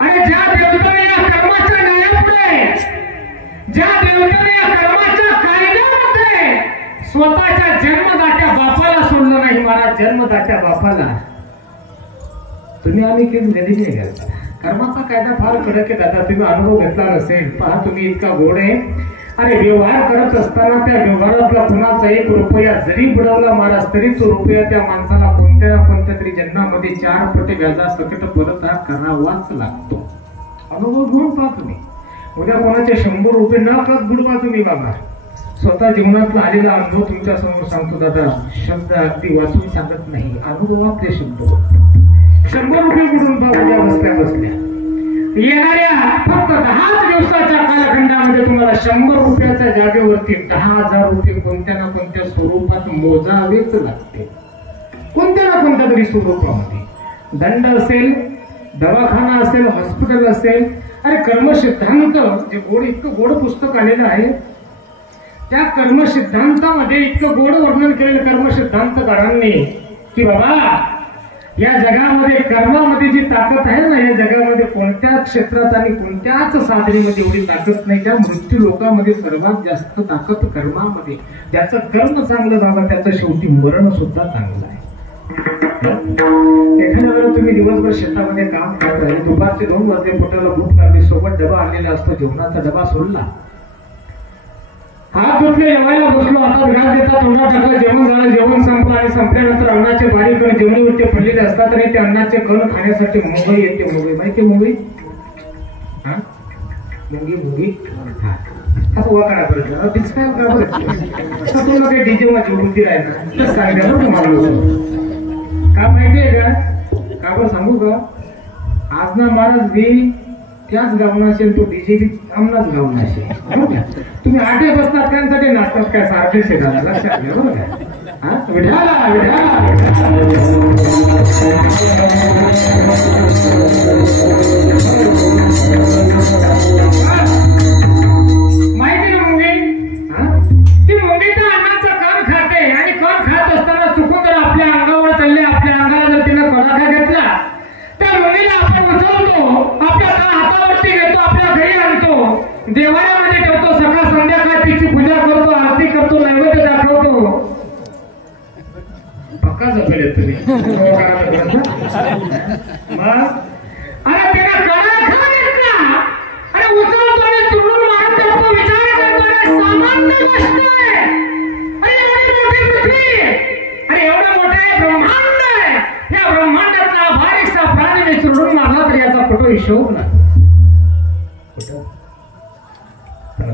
आणि ज्या देवताने या कर्माच्या न्यायापुढे, ज्या देवताने या कर्माच्या कायद्यामध्ये स्वतःच्या जन्मदात्या बापाला सोडलं नाही महाराज, जन्मदात्या बापाला. तुम्ही आम्ही केस गदी नाही घालता. कर्माचा कायदा फार कडक आहे दादा, तुम्ही अनुभव घेतला नसेल. पहा तुम्ही इतका गोड आहे आणि व्यवहार करत असताना त्या व्यवहारातला कुणाचा 1 रुपया जरी बुडवला महाराज तरी तो रुपया त्या माणसाला कोणत्या ना कोणत्या तरी जन्मामध्ये 4 पट व्याजा सकट परत करावाच लागतो. अनुभव घेऊन पहा तुम्ही. उद्या कोणाचे 100 रुपये न कळत बुडवा तुम्ही बाबा. स्वतः जीवनातला आलेला अनुभव तुमच्या समोर सांगतो दादा. शब्द अगदी वाचून सांगत नाही, अनुभवातले शब्द. 100 रुपये बुडून पहा उद्या बसल्या बसल्या. येणाऱ्या फक्त 10 दिवसाच्या कालखंडामध्ये तुम्हाला 100 रुपयाच्या जागेवरती 10,000 रुपये कोणत्या ना कोणत्या स्वरूपात मोजावेच लागते. कोणत्या ना कोणत्या तरी स्वरूपामध्ये. दंड असेल, दवाखाना असेल, हॉस्पिटल असेल. अरे कर्मसिद्धांत जे गोड, इतकं गोड पुस्तक आलेलं आहे, त्या कर्मसिद्धांतामध्ये इतकं गोड वर्णन केलेलं कर्मसिद्धांतकारांनी की बाबा या जगामध्ये कर्मामध्ये जी ताकद आहे ना, या जगामध्ये कोणत्याच क्षेत्रात आणि कोणत्याच साधनेमध्ये एवढी ताकद नाही. त्या मृत्यू लोकांमध्ये सर्वात जास्त ताकद कर्मामध्ये. ज्याचं कर्म चांगलं बाबा त्याचं शेवटी मरण सुद्धा चांगलं आहे. एखाद्या वेळेला तुम्ही दिवसभर शेतामध्ये काम करताय, दुपारचे 2 वाजले, पोटाला भूक लागली, सोबत डबा आणलेला असतो, जेवणाचा डबा सोडला, हात धुतले, जेवायला बसलो, हातात घास देतात, तोंडात टाकलं, जेवण झालं, जेवण संपलं आणि संपल्यानंतर अन्नाचे बारीक कण जेवणीवरती पडलेले असतात आणि ते अन्नाचे कण खाण्यासाठी मुंगई येते. मुंगई माहिती मुंगई? मुंगी असं वाकडा करत तुला काही डीजे माझी बुद्धी राहिला तर सांगायला तुम्हाला का माहितीये का? का बरं सांगू का? आज ना महाराज बी त्याच गावना असेल, तो डीजे बी आमनाच गावना असेल. तुम्ही 8 बसतात त्यांसाठी नाचतात काय सारखे शेतात, लक्षात घ्या बरं का? विढाला विढाला माहिती ना मुंगी? ती मुंगी तर अन्नाचं कण खाते आणि कण खात असताना चुकून जर आपल्या अंगावर चालले, आपल्या अंगाला जर तिने कडाखा घेतला, त्या मुंगीला आपण उचलतो, आपल्या हातावरती घेतो, आपल्या घरी आणतो, देवाऱ्यामध्ये ठेवतो, सकाळ संध्याकाळ तिची पूजा करतो, आरती करतो, नैवेद्य दाखवतो. पक्का जपेल तुम्ही मग. अरे त्याला कडाखा घेतला आणि उचलतो आणि चुरून मारून टाकतो. विचार करतो सामान्य गोष्ट आहे. अरे एवढी मोठी पृथ्वी, अरे एवढं मोठे ब्रह्मांड आहे, या ब्रह्मांडातला बारीकसा प्राणी मी चुरून मारला तर याचा फोटो हिशोब ना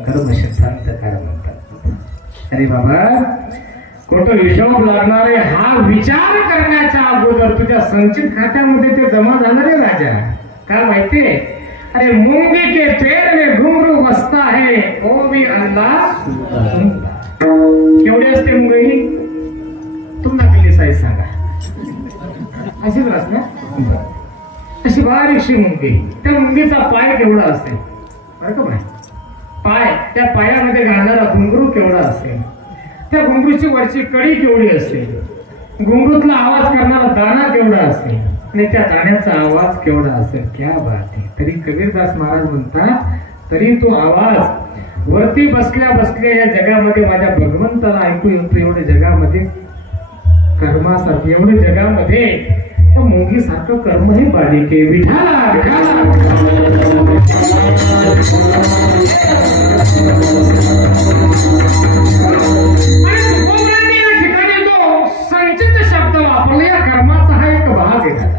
कर्मसिद्धांतकार म्हणतात. अरे बाबा खोटं हिशोब लागणारे हा विचार करण्याच्या अगोदर तुझ्या संचित खात्यामध्ये ते जमा झालं रे राजा. काय माहितीये? अरे मुंगी के पेड़ में घुंगरू बसता है ओ भी अल्लाह. केवढी असते मुंगी? तुम्हाला किती साईज सांगा? अशीच रास ना, अशी बारीकशी मुंगी. त्या मुंगीचा पाय केवढा असेल बरं का? पाय, त्या पायामध्ये घालणारा घुंगरू केवढा असेल, त्या घुंगरूची वरची कडी केवढी असेल, घुंगरूतला आवाज करणारा दाना केवढा असेल आणि त्या दाण्याचा आवाज केवढा असेल. क्या बात आहे. तरी कबीरदास महाराज म्हणतात, तरी तो आवाज वरती बसल्या बसल्या या जगामध्ये माझ्या भगवंताला ऐकू येतो. एवढ्या जगामध्ये कर्मासारखं, एवढ्या जगामध्ये त्या मुंगी सारखं कर्म हे बारीक आहे. विठाला विठाला संचित शब्द वापरले, या कर्माचा हा एक भाग आहे.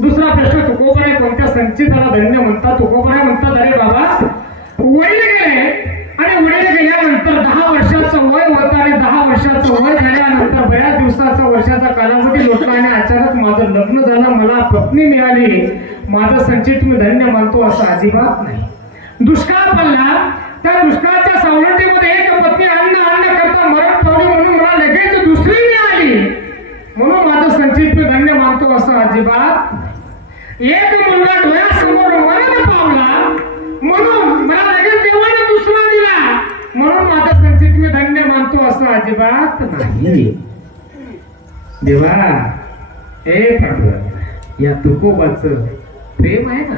दुसरा प्रश्न, तुकोबराय कोणत्या संचिताला धन्य म्हणतात? तुकोबराय म्हणतात, अरे बाबा वडील गेले आणि वडील गेल्यानंतर 10 वर्षाचं वय होतं आणि 10 वर्षाचं वय झाल्यानंतर बऱ्याच दिवसाचा वर्षाचा कालावधी लोटला आणि अचानक माझं लग्न झालं, मला पत्नी मिळाली, माझं संचित मी धन्य मानतो असं अजिबात नाही. दुष्काळ पडला, त्या दुष्काळाच्या सावलटीमध्ये एक पत्नी अन्न करता मरण पावली म्हणून मला लगेच दुसरी मिळाली म्हणून माझं संचित मी धन्य मानतो असं अजिबात नाही. एक मुलगा डोळ्यासमोर मरण पावला म्हणून मला लगेच देवाने दुसरा दिला म्हणून माझं असं अजिबात नाही. देवा या तुकोबाचं प्रेम आहे ना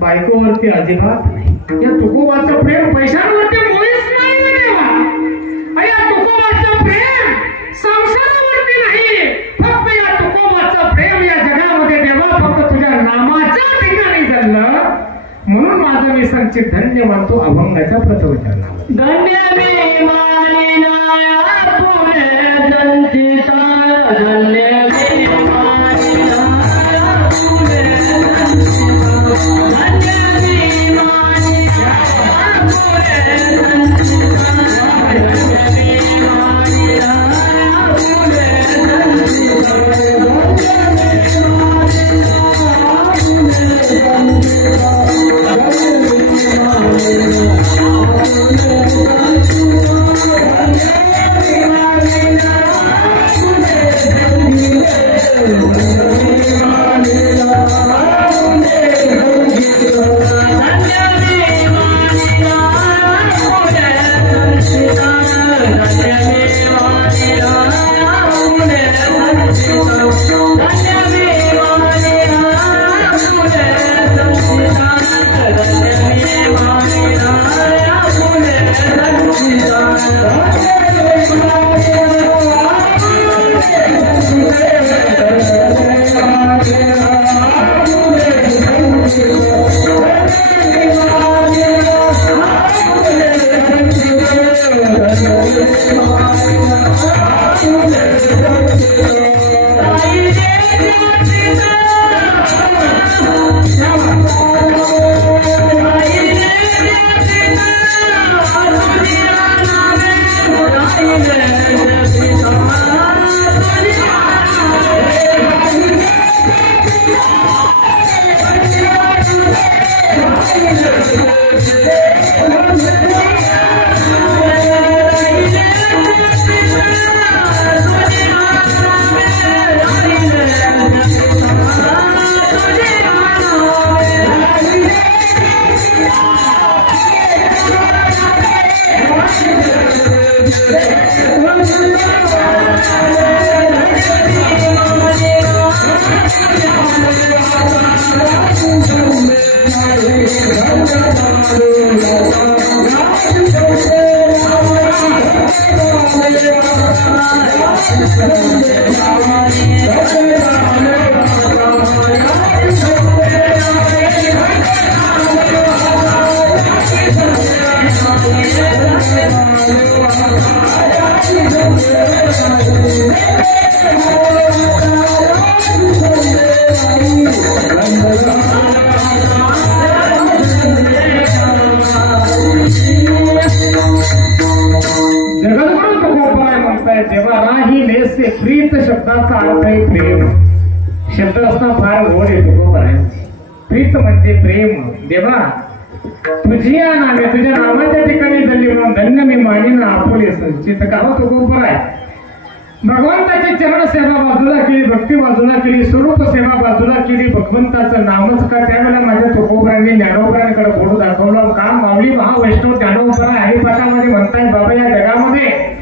बायकोवरती अजिबात नाही. या तुकोबाचं प्रेम पैशांवरती मुळीच नाही देवा. आणि या तुकोबाचं प्रेम संसारावरती नाही. फक्त या तुकोबाचं प्रेम या जगामध्ये देवा फक्त तुझ्या नामाच्या ठिकाणी झालं. म्हणून माझं मी संचित धन्य मानतो अभंगाच्या प्रथमचरणावर. धन्य मी मानिना पुणे संचिता धन्य जेव्हा राही लेसे प्रीत शब्दाचा अर्थ आहे प्रेम. शब्द असता फार गोड येतो बऱ्याच. प्रीत म्हणजे प्रेम. देवा तुझ्या नामे तुझ्या नामाच्या ठिकाणी धन्य म्हणून धन्य मी मानिना आपुले संचित. का होतो गोपर आहे. भगवंताची चरण सेवा बाजूला केली, भक्ती बाजूला केली, स्वरूप सेवा बाजूला केली, भगवंताचं नामच का. त्यावेळेला माझ्या तुकोबरांनी ज्ञानोबरांकडे बोलू दाखवलं. का माऊली महावैष्णव ज्ञानोबरा हरिपाठामध्ये म्हणताय बाबा या जगामध्ये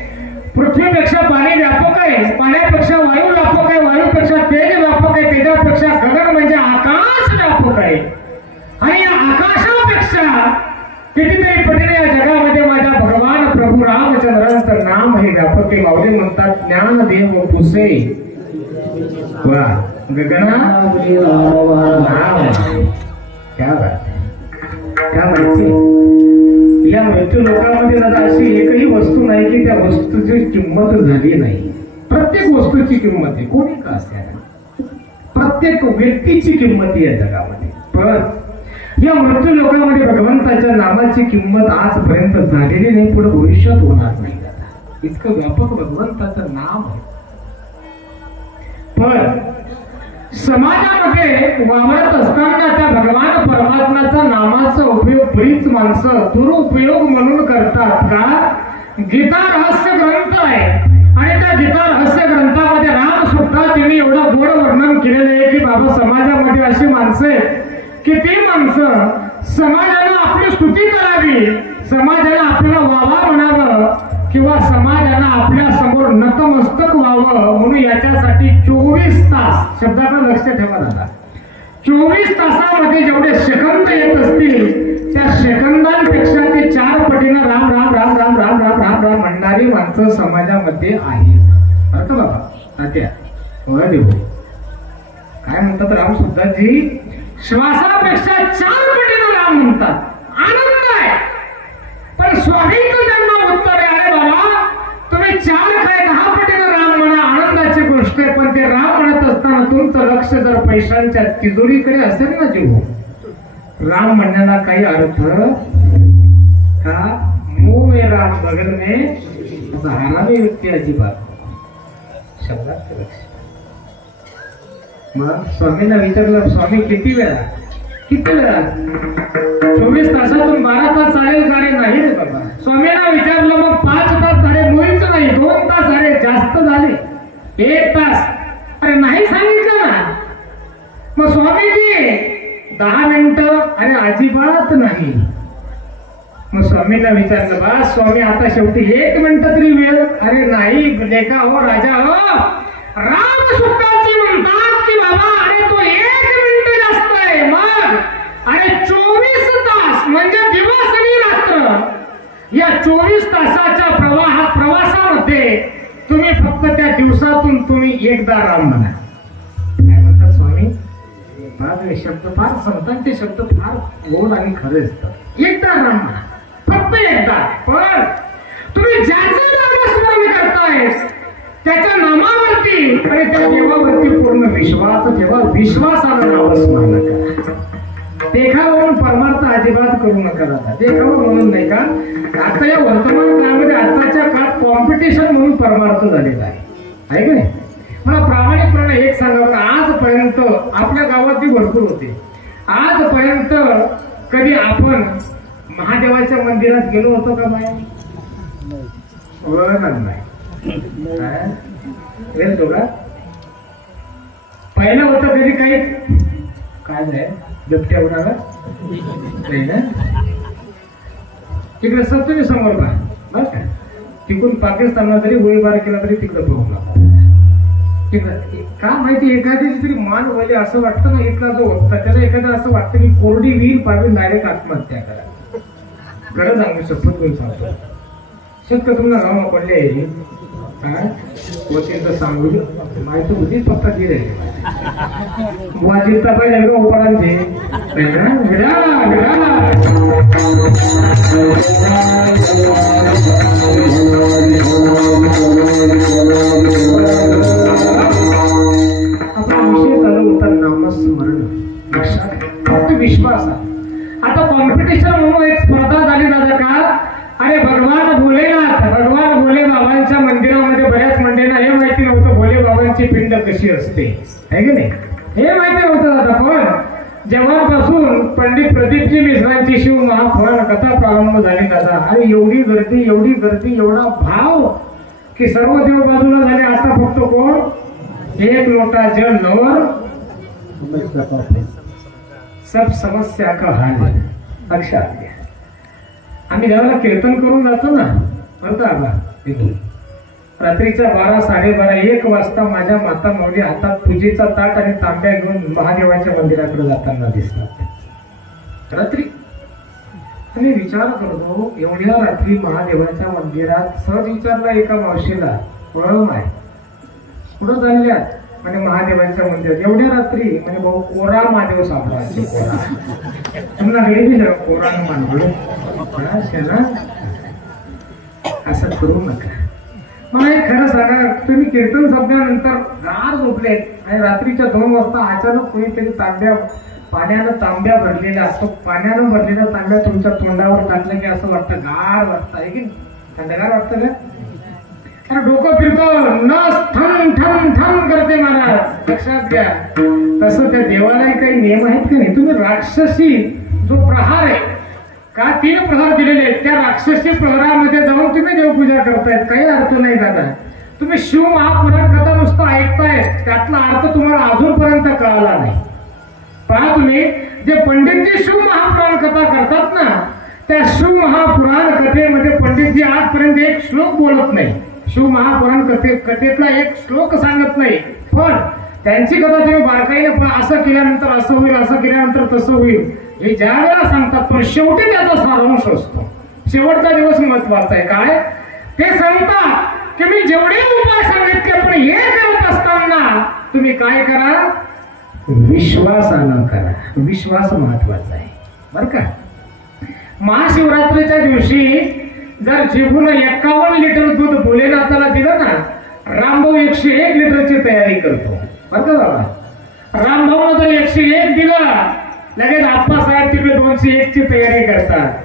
पृथ्वीपेक्षा पाणी व्यापक आहे, पाण्यापेक्षा वायू व्यापक आहे, वायूपेक्षा तेज व्यापक आहे, तेजापेक्षा गगन म्हणजे आकाश व्यापक आहे. आणि या आकाशापेक्षा कितीतरी पटीने या जगामध्ये माझ्या भगवान प्रभू रामचंद्रांचं नाम हे व्यापक आहे. माऊली म्हणतात ज्ञानदेव पुसे वा गगना क्या माहिती. या मृत्यू लोकांमध्ये दादा अशी एकही वस्तू नाही की त्या वस्तूची किंमत झाली नाही. प्रत्येक वस्तूची किंमत आहे, कोणी का असे प्रत्येक व्यक्तीची किंमत या जगामध्ये. पण या मृत्यू लोकांमध्ये भगवंताच्या नामाची किंमत आजपर्यंत झालेली नाही, पुढे भविष्यात होणार नाही दादा. इतकं व्यापक भगवंताचं नाम आहे. पण समाजामध्ये वावरत असताना त्या भगवान परमात्म्याचा नामाचा उपयोग बरीच माणसं दुरुपयोग म्हणून करतात. का गीता रहस्य ग्रंथ आहे आणि त्या गीता रहस्य ग्रंथामध्ये राम सुद्धा तिने एवढं गोड वर्णन केलेलं आहे की बाबा समाजामध्ये अशी माणसं आहेत की ती माणसं समाजाला आपली स्तुती करावी, समाजाला आपल्याला वावा म्हणावं किंवा समाजाला आपल्या समोर नतमस्तक व्हावं म्हणून याच्यासाठी 24 तास, शब्दाकडे लक्ष ठेवा दादा, 24 तासामध्ये जेवढे सेकंद येत असतील त्या सेकंदांपेक्षा ते 4 पटीनं राम राम राम राम राम राम राम राम म्हणणारी माणसं समाजामध्ये आहेत. अर्थ बाबा तात्या देव काय म्हणतात रामसुद्धाजी, श्वासापेक्षा 4 पटीनं राम म्हणतात. आनंद आहे, पण स्वामींचं त्यांना उत्तर आहे, अरे बाबा तुम्ही 4 काय 10 पटीनं राम म्हणा, आनंदाची गोष्ट आहे. पण ते राम म्हणत असताना तुमचं लक्ष जर पैशांच्या तिजोरीकडे असेल ना जीव, राम म्हणण्याला काही अर्थ का मुंह में राम बगल में हरामी व्यक्ती अजिबात शब्दात लक्ष. मग स्वामींना विचारलं, स्वामी किती वेळा 24 तासातून 12 तास चालेल का रे? नाही रे बाबा. स्वामींना विचारलं, मग 5 तास झाले, मुळीच नाही, 2 तास झाले, जास्त झाले, 1 तास. अरे नाही सांगितलं ना. मग स्वामीजी 10 मिनिटं, अरे अजिबात नाही. मग स्वामींना विचारलं, बा स्वामी आता शेवटी 1 मिनिट तरी वेळ. अरे नाही लेखा हो राजा हो, राम सुखाची म्हणतात की बाबा अरे तो 1 मिनिट जास्त आहे. मग अरे 24 तास म्हणजे दिवस आणि रात्र, या 24 तासाच्या प्रवासामध्ये तुम्ही फक्त त्या दिवसातून तुम्ही एकदा राम म्हणा. काय म्हणतात स्वामी? शब्द फार संतांचे शब्द फार गोड आणि खरे असतात. एकदा राम म्हणा, फक्त एकदा. पण तुम्ही ज्याचं नामस्मरण करताय त्याच्या नामावरती आणि त्या देवावरती पूर्ण विश्वास, जेव्हा विश्वासानं नामस्मरण करा. देखावा म्हणून परमार्थ अजिबात करू नका दादा. देखावा म्हणून नाही का, आता या वर्तमान काळामध्ये आताच्या काळात कॉम्पिटिशन म्हणून परमार्थ झालेला आहे की नाही? मला प्रामाणिकपणे एक सांगा, आजपर्यंत आपल्या गावातही भरपूर होते, आजपर्यंत कधी आपण महादेवाच्या मंदिरात गेलो होतो का? नाही. गेलो का? पहिलं होतं कधी काही काय नाही बिबट्या उडाला नाही ना. तिकडे सप्तमी समोर बा बर का, तिकडून पाकिस्तानला जरी गोळीबार केला तरी तिकडे बघू नका. का माहिती, एखाद्याची तरी मान वळली असं वाटतं ना, इथला जो होता त्याला एखादं असं वाटतं की कोरडी वीर पाडून डायरेक्ट आत्महत्या करा. खरं सांगू शपथ करून सांगतो, शक्य तुम्हाला गाव पडले काय होते तर सांगू माहिती होती फक्त गिरे वाजिता पाहिजे का उपरांचे नामस्मरण लक्षात फक्त विश्वास. आता कॉम्पिटिशन म्हणून एक स्पर्धा झाली दादा का, अरे भगवान भोले बाबांच्या मंदिरामध्ये बऱ्याच मंडळींना हे माहिती नव्हतं भोले बाबांची पिंड कशी असते आहे की नाही, हे माहिती नव्हतं दादा. पण जेव्हापासून पंडित प्रदीपजी मिश्रांची शिव महापुराण कथा प्रारंभ झाली दादा, अरे एवढी गर्दी एवढा भाव की सर्व देव बाजूला झाले. आता फक्त कोण, 1 लोटा जल नवर सब समस्या का हाल. लक्षात घ्या, आम्ही देवाला कीर्तन करून जातो ना बरं का, रात्रीच्या 12, 12:30, 1 वाजता माझ्या माता माऊली हातात पूजेचा ताट आणि तांब्या घेऊन महादेवाच्या मंदिराकडे जाताना दिसतात रात्री. आणि विचार करतो, एवढ्या रात्री महादेवाच्या मंदिरात सहज विचारला एका मावशीला, वळण आहे कुठं चालल्या म्हणजे महादेवाच्या मंदिरात एवढ्या रात्री, म्हणजे भाऊ कोरा महादेव सापडा. कोरा तुम्हाला गेली कोरा मानवलं असं करू नका. मला एक खरं सांगा, तुम्ही कीर्तन संपल्यानंतर गार झोपले आणि रात्रीच्या 2 वाजता अचानक कोणीतरी पाण्यानं तांब्या भरलेला असतो, पाण्यानं भरलेला तांब्या तुमच्या तोंडावर टाकलं की असं वाटतं गार वाटतं आहे की थंडगार वाटतं का? अरे डोकं फिरतं, नस ठम ठम ठम करते महाराज. लक्षात घ्या, तसं त्या देवालाही काही नियम आहेत का नाही. तुम्ही राक्षसी जो प्रहार आहे का, 3 प्रहार दिलेले आहेत, त्या राक्षसी प्रहारामध्ये जाऊन तुम्ही देवपूजा करतायत, काही अर्थ नाही दादा. तुम्ही शिव महापुराण कथा नुसतं ऐकताय, त्यातला अर्थ तुम्हाला अजूनपर्यंत कळाला नाही. पहा तुम्ही जे पंडितजी शिव महापुराण कथा करतात ना, त्या शिवमहापुराण कथेमध्ये पंडितजी आजपर्यंत एक श्लोक बोलत नाही. शिवमहापुराण कथेतला एक श्लोक सांगत नाही. पण त्यांची कथा तुम्ही बारकाईने असं केल्यानंतर असं होईल, असं केल्यानंतर तसं होईल हे ज्या वेळेला सांगतात, पण शेवटी त्याचा सारांश असतो. शेवटचा दिवस महत्वाचा आहे. काय ते सांगतात की मी जेवढे उपाय सांगितले पण हे करत असताना तुम्ही काय करा, विश्वासानं करा. विश्वास महत्वाचा आहे बरं का. महाशिवरात्रीच्या दिवशी जर जिभून 51 लिटर दूध भोलेनाथाला दिलं ना, रामभाऊ 101 लिटरची तयारी करतो बरं का बाबा. रामभाऊ जर 101 दिलं, लगेच आप्पासाहेब तिकडे 201 ची तयारी करतात.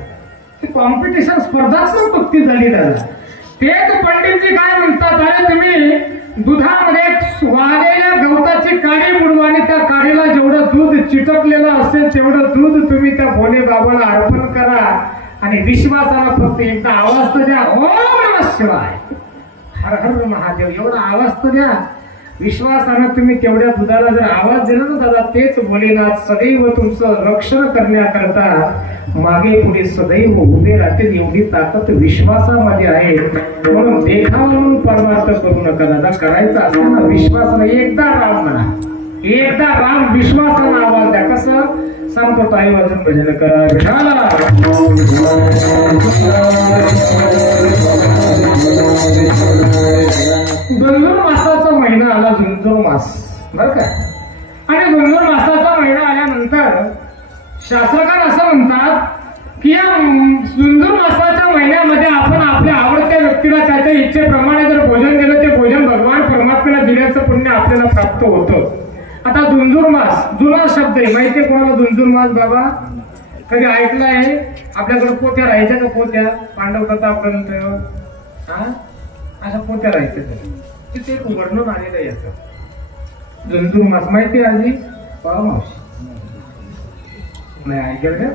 कॉम्पिटिशन स्पर्धात्मक भक्ती झाली दादा. तेच पंडितजी काय म्हणतात, अरे तुम्ही दुधामध्ये वाळलेल्या गवताची काडी बुडवा आणि त्या काडीला जेवढं दूध चिटकलेलं असेल तेवढं दूध तुम्ही त्या भोले बाबाला अर्पण करा आणि विश्वासाला फक्त एकदा आवाज तर द्या, ओम नमः शिवाय, हर हर महादेव, एवढा आवाज तर द्या. विश्वासानं तुम्ही तेवढ्या दुधाला जर आवाज दिला ना दादा, तेच भोलेनाथ सदैव तुमचं रक्षण करण्याकरता मागे पुढे सदैव उभे राहतील. एवढी ताकद विश्वासामध्ये आहे. म्हणून देखावा म्हणून परमार्थ करू नका दादा. करायचं असं ना विश्वासानं एकदा राम म्हणा, एकदा राम विश्वासानं आवाज द्या. कसं सांगतो, ताई वाजून भजन करा विठाला. धुंधुर मासाचा महिना आला, धुंधुर मास बर का. आणि धुंधुर मासाचा महिना आल्यानंतर शास्त्रकार असं म्हणतात की या धुंधुर मासाच्या महिन्यामध्ये आपण आपल्या आवडत्या व्यक्तीला त्याच्या इच्छेप्रमाणे जर भोजन दिलं, ते भोजन भगवान परमात्म्याला दिल्याचं पुण्य आपल्याला प्राप्त होतं. आता धुंधुर मास जुना शब्द आहे, माहितीये कोणाला धुंधुर मास बाबा? कधी ऐकलं आहे? आपल्याकडे पोत्या राहायच्या का? पोत्या पांडव कथापर्यंत अशा पोत्या राहायच्या. तिथे एक वर्णन आलेलं आहे याचं. धुंधुर मास माहिती आहे आजी? मावशी नाही ऐकलं का?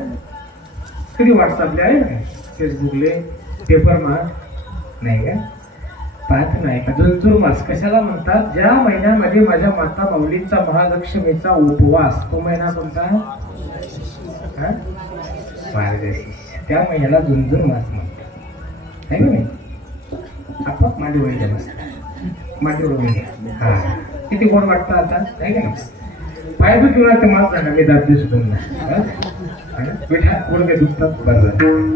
कधी व्हॉट्सअपले आहे ना, फेसबुकले, पेपर मार्क नाही का? पाहत नाही का? धुंधुर मास कशाला म्हणतात? ज्या महिन्यामध्ये माझ्या माता माऊलींचा महालक्ष्मीचा उपवास, तो महिना कोणता? मार्गशीर्ष. त्या महिन्याला धुंधुर मास म्हणतात, है ना? आपण माझी वय माझी वय हा किती गोड वाटतं आता, आहे का? पाहिजे तुला ते मास झाला, मी दात दिसतो ना पिठा गुडघे दुखतात बरोबर.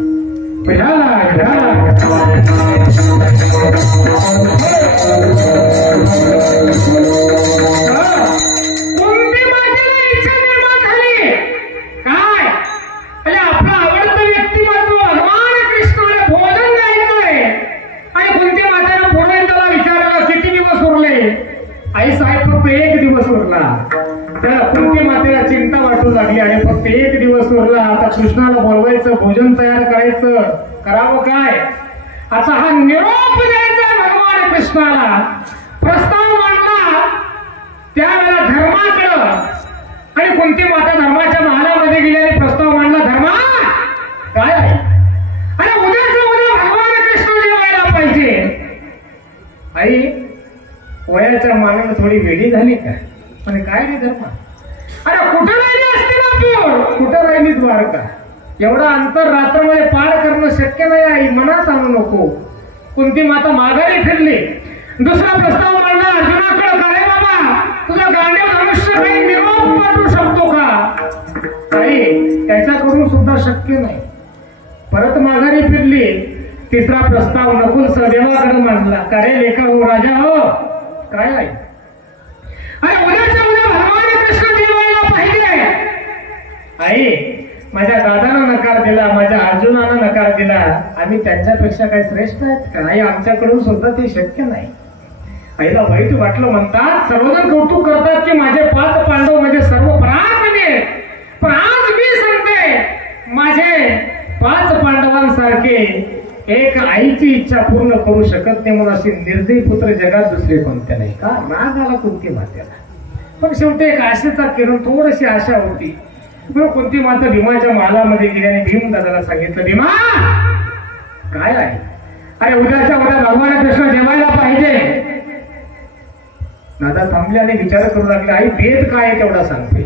आई साहेब फक्त एक दिवस उरला, त्या कुंती मातेला चिंता वाटू लागली आणि फक्त एक दिवस उरला. आता कृष्णाला बोलवायचं, भोजन तयार करायचं, करावं काय? आता हा निरोप द्यायचा भगवान कृष्णाला. प्रस्ताव मांडला त्यावेळेला धर्माकडं, आणि कुंती माता धर्माच्या महालामध्ये गेल्याने प्रस्ताव मांडला, धर्मा काय आहे? अरे उद्याच उद्या भगवान कृष्ण जेवायला पाहिजे. आई वयाच्या मानाने थोडी वेळी झाली का? पण काय रे धर्मा, अरे कुठं राहिली असते ना, कुठं राहिली द्वारका? एवढा अंतर रात्रमध्ये पार करणं शक्य नाही. आई मनात आणू नको. कुंती माता माघारी फिरली, दुसरा प्रस्ताव मांडला अर्जुनाकडे, काय बाबा तुझा गांडीव धनुष्य काही निरोप पाठवू शकतो का? आई त्याच्याकडून सुद्धा शक्य नाही. परत माघारी फिरली, तिसरा प्रस्ताव नकुल सहदेवाकडे मांडला, का रे लेखा हो राजा हो काय आहे? अरे उद्याच्या उद्या भगवान कृष्ण जेवायला पाहिजे. आई माझ्या दादानं नकार दिला, माझ्या अर्जुनानं नकार दिला, आम्ही त्यांच्यापेक्षा काही श्रेष्ठ आहेत का? आई आमच्याकडून सुद्धा ते शक्य नाही. आईला वाईट वाटलं. म्हणतात सर्वजण कौतुक करतात की माझे 5 पांडव म्हणजे सर्व पराक्रमी, पण आज मी सांगते माझे 5 पांडवांसारखे एक आईची इच्छा पूर्ण करू शकत नाही म्हणून असे निर्दयी पुत्र जगात दुसरे कोणते नाही. का राग आला कुंती मातेला, पण शेवटी एक आशेचा किरण, थोडीशी आशा होती. कुंती माता भीमाच्या महालामध्ये गेल्याने भीम दादाला सांगितलं, भीमा काय आहे? अरे उद्याच्या उद्या भगवान कृष्ण जेवायला पाहिजे. दादा थांबले आणि विचार करू लागले, आई भेद काय तेवढा सांगते.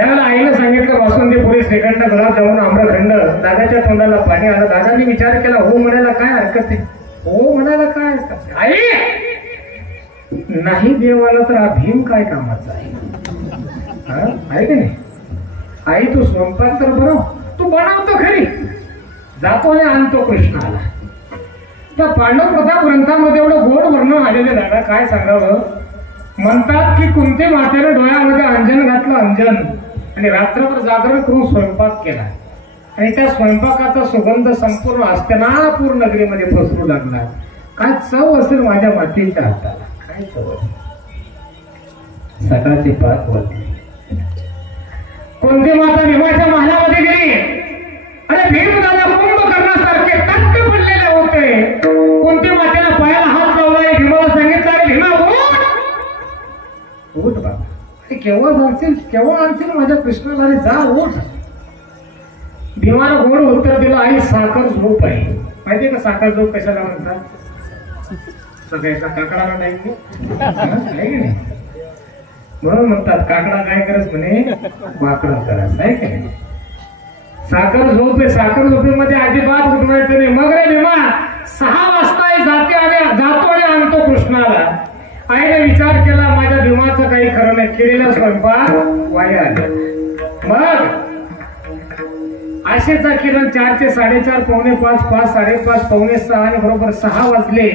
त्यावेळेला आईला सांगितलं बासुंदी पुरी श्रीखंड गुलाबजामुन आम्रखंड. दादाच्या तोंडाला पाणी आलं. दादांनी विचार केला, हो म्हणायला काय हरकत आहे, हो म्हणायला काय हरकत आहे. आई नाही देवाला तर हा भीम काय कामाचा आहे, आहे की नाही. आई तू स्वयंपाक तर बनव, तू बनवतो खरी, जातो आणि आणतो कृष्णाला. त्या पांडव कथा ग्रंथामध्ये एवढं गोड वर्णन आलेलं दादा काय सांगावं. म्हणतात की कुंती मातेने डोळ्यामध्ये अंजन घातलं, अंजन, आणि रात्रभर जागरण करून स्वयंपाक केला. आणि त्या स्वयंपाकाचा सुगंध संपूर्ण हस्तिनापूर नगरीमध्ये पसरू लागला. काय चव असेल माझ्या मातीच्या हाताला, काय चव असेल. सकाळचे 5 वाजले. कुंती माता भीमाच्या महालामध्ये गेली. अरे भीम दादा कुंभकर्णासारखे तट्ट पडलेले होते. कुंती मातेला पायाला हात लावला. भीमाला सांगितलं, अरे भीमा उठ बाबा, केव्हा आणशील माझ्या कृष्णाला, जा उठ. भीमानं गोड उत्तर दिलं, आई साखर झोप आहे. माहितीये का साखर झोप कशाला म्हणतात, सगळ्याचा काकडाला नाही नाही, म्हणून म्हणतात काकडा काय करत म्हणे, वाकडं करत आहे काय. साखर झोप आहे. साखर झोपेमध्ये अजिबात उठवायचं नाही. मग रे भीमा 6 वाजता जातो आणि आणतो कृष्णाला. आईने विचार केला, माझ्या भीमाचं काही खरं नाही, केलेला स्वयंपाक वाया आला. मग आशेचा किरण 4 ते 4:30, 4:45, 5, 5:30, 5:45 आणि बरोबर 6 वाजले.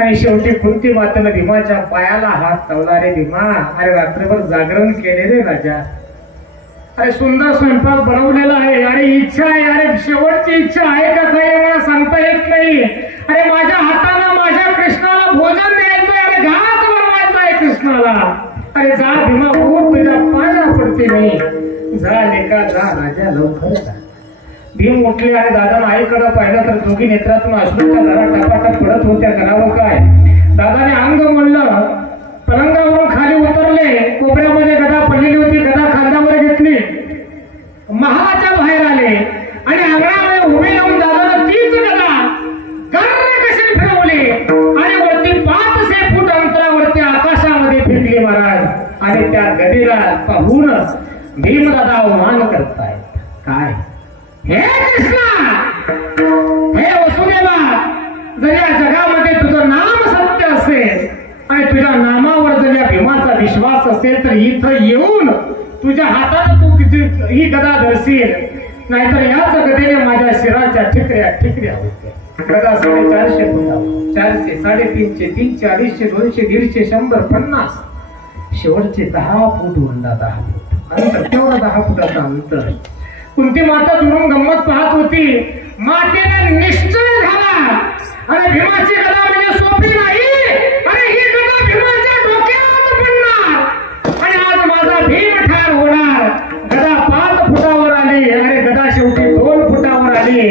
आणि शेवटी कुंती मातेनं भीमाच्या पायाला हात लावला. रे भीमा, अरे रात्रभर जागरण केले रे राजा, अरे सुंदर स्वयंपाक बनवलेला आहे. अरे इच्छा आहे, अरे शेवटची इच्छा आहे का काही मला सांगता येत नाही. अरे माझ्या हातानं माझ्या कृष्णाला भोजन द्यायचंय, अरे घास बनवायचा आहे कृष्णाला. अरे जा भीमा, खूप तुझ्या पाया पडते मी, जा लेका जा राजा, लवकर जा. भीम उठले आणि दादानं आईकडे पाहिलं तर दोघी नेत्रातून अश्रूच्या धारा टापाटाप पडत होत्या. करावं काय. दादाने अंग म्हणलं, पलंगावरून खाली उतरले. कोपऱ्यामध्ये गदा पडलेली होती, गदा खांद्यावर घेतली, महालाच्या बाहेर आले आणि अंगणामध्ये उभे राहून दादानं तीच गदा गर्र कशी फिरवली आणि वरती 500 फूट अंतरावरती आकाशामध्ये फेकली महाराज. आणि त्या गदीला पाहून भीमदादा आव्हान करतायत, काय, हे कृष्णा, हे वसुदेवा, जर या जगामध्ये तुझं नाम सत्य असेल आणि तुझ्या नामावर जर या भीमाचा विश्वास असेल तर इथं येऊन तुझ्या हाताने तू तिची ही गदा धरशील, नाहीतर याच गदेने माझ्या शिराच्या ठिकऱ्या होत्या. गदा 450 फुटावर, 400, 350, 300, 250, 200, 150, 100, 50, शेवटचे 10 फूट उंडा, 10 फूट अंतर, तेवढं 10 फुटाचं अंतर. कुंती माता दुरून गंमत पाहत होती. मातेने निश्चय झाला, अरे भीमाची गदा म्हणजे सोपी नाही, अरे ही गदा भीमाच्या डोक्यात पडणार आणि आज माझा भीम ठार होणार. गदा 5 फुटावर आली, अरे गदा शेवटी 2 फुटावर आली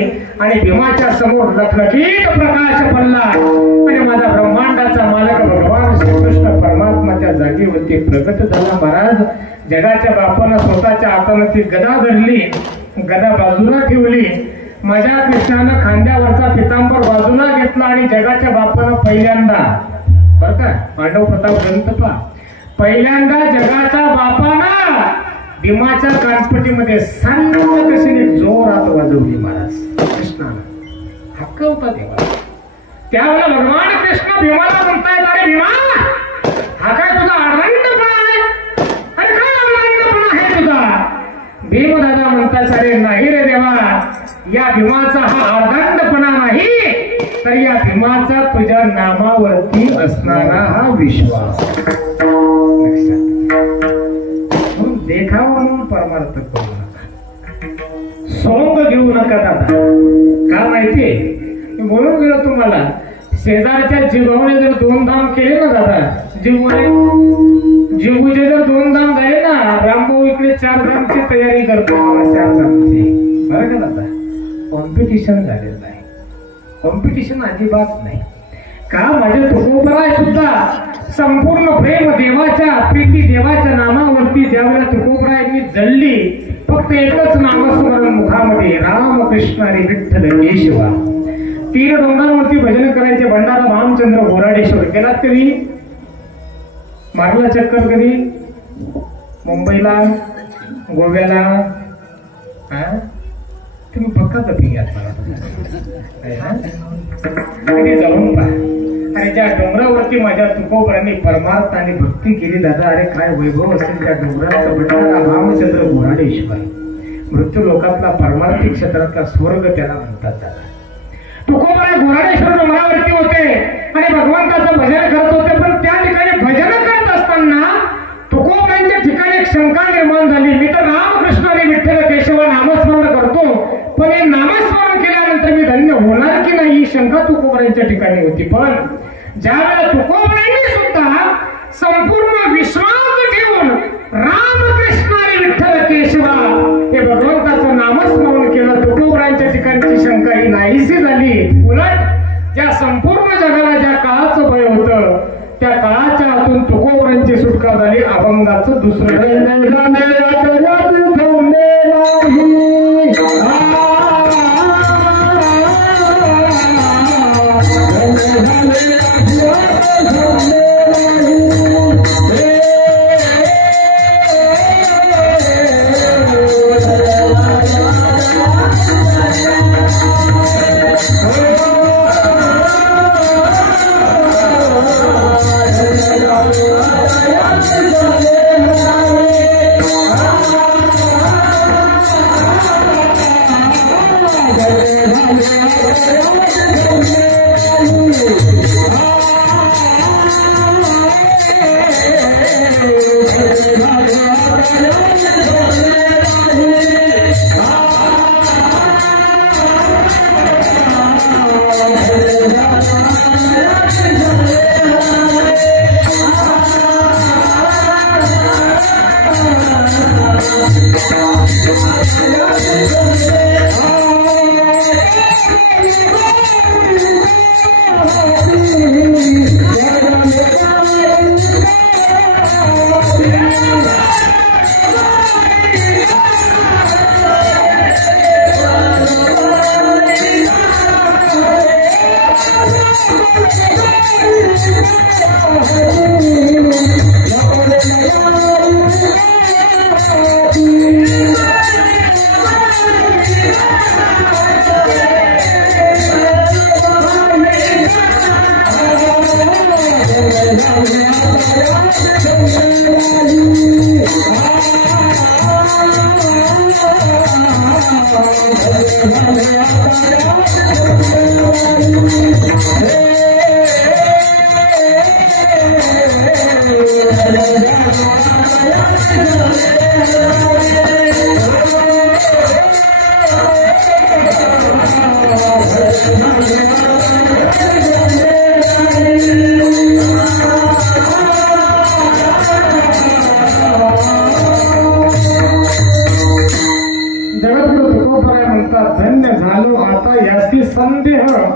आणि भीमाच्या समोर लखलखीत प्रकाश पडला आणि माझा ब्रह्मांडाचा मालक भगवान श्रीकृष्ण परमात्माच्या जागेवरती प्रगट झाला. महाराज, जगाच्या बापानं स्वतःच्या हाताने ती गदा धरली, गदा बाजूला ठेवली. माझ्या कृष्णानं खांद्यावरचा पितांबर बाजूला घेतला आणि जगाच्या बापानं पहिल्यांदा, बरं का, पांडव प्रताप ग्रंथ पहा, पहिल्यांदा जगाच्या बापानं भीमाच्या कानपटीमध्ये सांग कशीने जोरात वाजवली. महाराज कृष्णानं हक्क होता देवा. त्यावेळेला भगवान कृष्ण भीमाला म्हणतायत, अरे भीमा, हा काय तुझा आनंदपणा आहे, अरे काय आनंदपणा आहे तुझा. भीमदादा म्हणतात, अरे नाही रे देवा, या भीमाचा हा आदंडपणा नाही, तर या भीमाचा तुझ्या नामावरती असणारा हा विश्वास. देखावा म्हणून परमार्थ करू नका, सोंग घेऊ नका दादा. का माहितीये, मी बोलून गेलो तुम्हाला, शेजारच्या जिवाने जर 2 धाम केले ना दादा, जिवूचे जर 2 धाम झाले ना, रामभाऊ इकडे 4 धामची तयारी करतो, 4 धामची, बरं का दादा. कॉम्पिटिशन झालेलं आहे, कॉम्पिटिशन अजिबात नाही. का माझे तुकोबराय सुद्धा संपूर्ण प्रेम देवाच्या, प्रीती देवाच्या नामावरती ज्यावेळेला तुकोबरायांनी जळली, फक्त एकच नामस्मरण मुखामध्ये, राम कृष्ण हरी विठ्ठल केशवा. 3 डोंगरावरती भजन करायचे. भंडारा भामचंद्र बोराडेश्वर केलात कधी, मारला चक्कर कधी, मुंबईला गोव्याला तुम्ही पक्का कधी घ्या जाऊन पहा. आणि ज्या डोंगरावरती माझ्या तुकोबरांनी परमार्थ आणि भक्ती केली दादा, अरे काय वैभव असेल त्या डोंगराचा बटणारा रामचंद्र घोराडेश्वर, मृत्यू लोकातला परमार्थिक क्षेत्रातला स्वर्ग त्याला म्हणतात दादा. तुकोबरा घोराडेश्वर डोंगरावरती होते आणि भगवंताचं भजन करत होते. पण त्या ठिकाणी भजन करत असताना तुकोबरांच्या ठिकाणी एक शंका निर्माण झाली. मी तर रामकृष्ण आणि विठ्ठल केशव नामस्मरण करतो, पण हे नामस्मरण केल्यानंतर मी धन्य होणार की नाही ही शंका तुकोबरांच्या ठिकाणी होती. पण ज्यावेळेला तुकोबरांनी सुद्धा संपूर्ण विश्वास ठेवून रामकृष्ण आणि विठ्ठल केशवा हे भगवंताचं नामस्मरण केलं, तुकोबरांच्या ठिकाणची शंका ही नाहीशी झाली. उलट ज्या संपूर्ण जगाला ज्या काळाचं भय होतं त्या काळाच्या हातून तुकोबरांची सुटका झाली. अभंगाचं दुसरं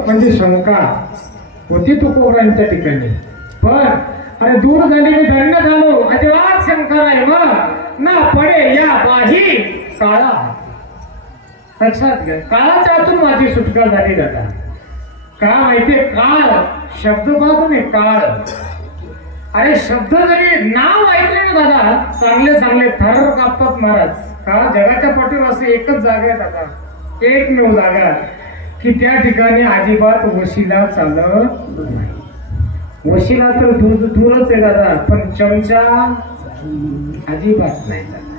म्हणजे शंका होती तुकोबरांच्या ठिकाणी. पण अरे दूर झाली मी धन्य झालो, अजिबात शंका नाही. मग ना पडे या बाही काळा, लक्षात घ्या, काळाच्या हातून माझी सुटका झाली दादा. का माहितीये, काळ शब्द पाहतो मी, काळ. अरे शब्द जरी नाव ऐकले ना दादा, चांगले चांगले थर कापतात महाराज. का जगाच्या पाठीवर असे एकच जागा आहे दादा, एकमेव जागा की त्या ठिकाणी अजिबात वशिला चालत नाही. वशिला तर दूरच आहे दादा, पण चमचा अजिबात नाही दादा.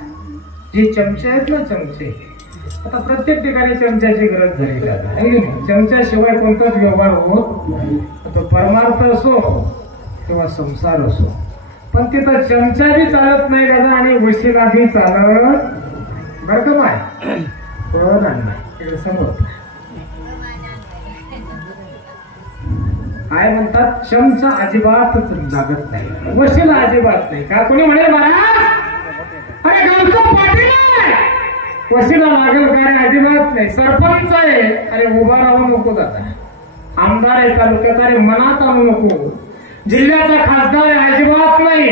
जे चमचे आहेत ना, चमचे, आता प्रत्येक ठिकाणी चमच्याची गरज झाली दादा. चमच्याशिवाय कोणताच व्यवहार होत नाही, तो परमार्थ असो किंवा संसार असो. पण तिथं चमचा बी चालत नाही दादा आणि वशिला बी चालत बरं का माय समोर काय म्हणतात, चमचा अजिबातच लागत नाही, वशिला अजिबात नाही. का कोणी म्हणेल महाराज अरे गावचं पाटील आहे, वशिला लागेल का रे? अजिबात नाही. सरपंच आहे, अरे उभा राहू नको दादा. आमदार आहे तालुक्यात, अरे मनात आणू नको. जिल्ह्याचा खासदार आहे, अजिबात नाही.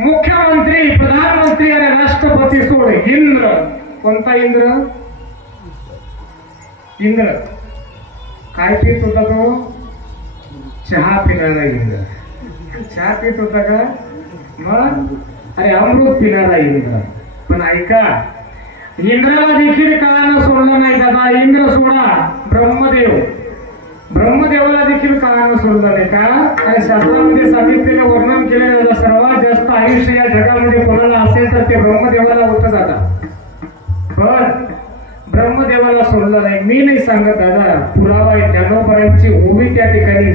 मुख्यमंत्री, प्रधानमंत्री आणि राष्ट्रपती सोड. इंद्र, कोणता इंद्र? इंद्र काय पीत होता तो? चहा पिणारा इंद्र. चहा पीत होता का? मग अरे अमृत पिणारा इंद्र. पण ऐका, इंद्राला देखील कळानं सोडलं नाही दादा. इंद्र सोडा, ब्रह्मदेवाला देखील कळानं सोडलं नाही का? आणि शास्त्रामध्ये सांगितलेलं वर्णन केलेलं सर्वात जास्त आयुष्य या जगामध्ये कोणाला असेल तर ते ब्रह्मदेवाला होतं दादा. पण ब्रह्मदेवाला सोडलं नाही. मी नाही सांगत दादा, पुरावा आहे. ज्ञानोबरांची ओवी त्या ठिकाणी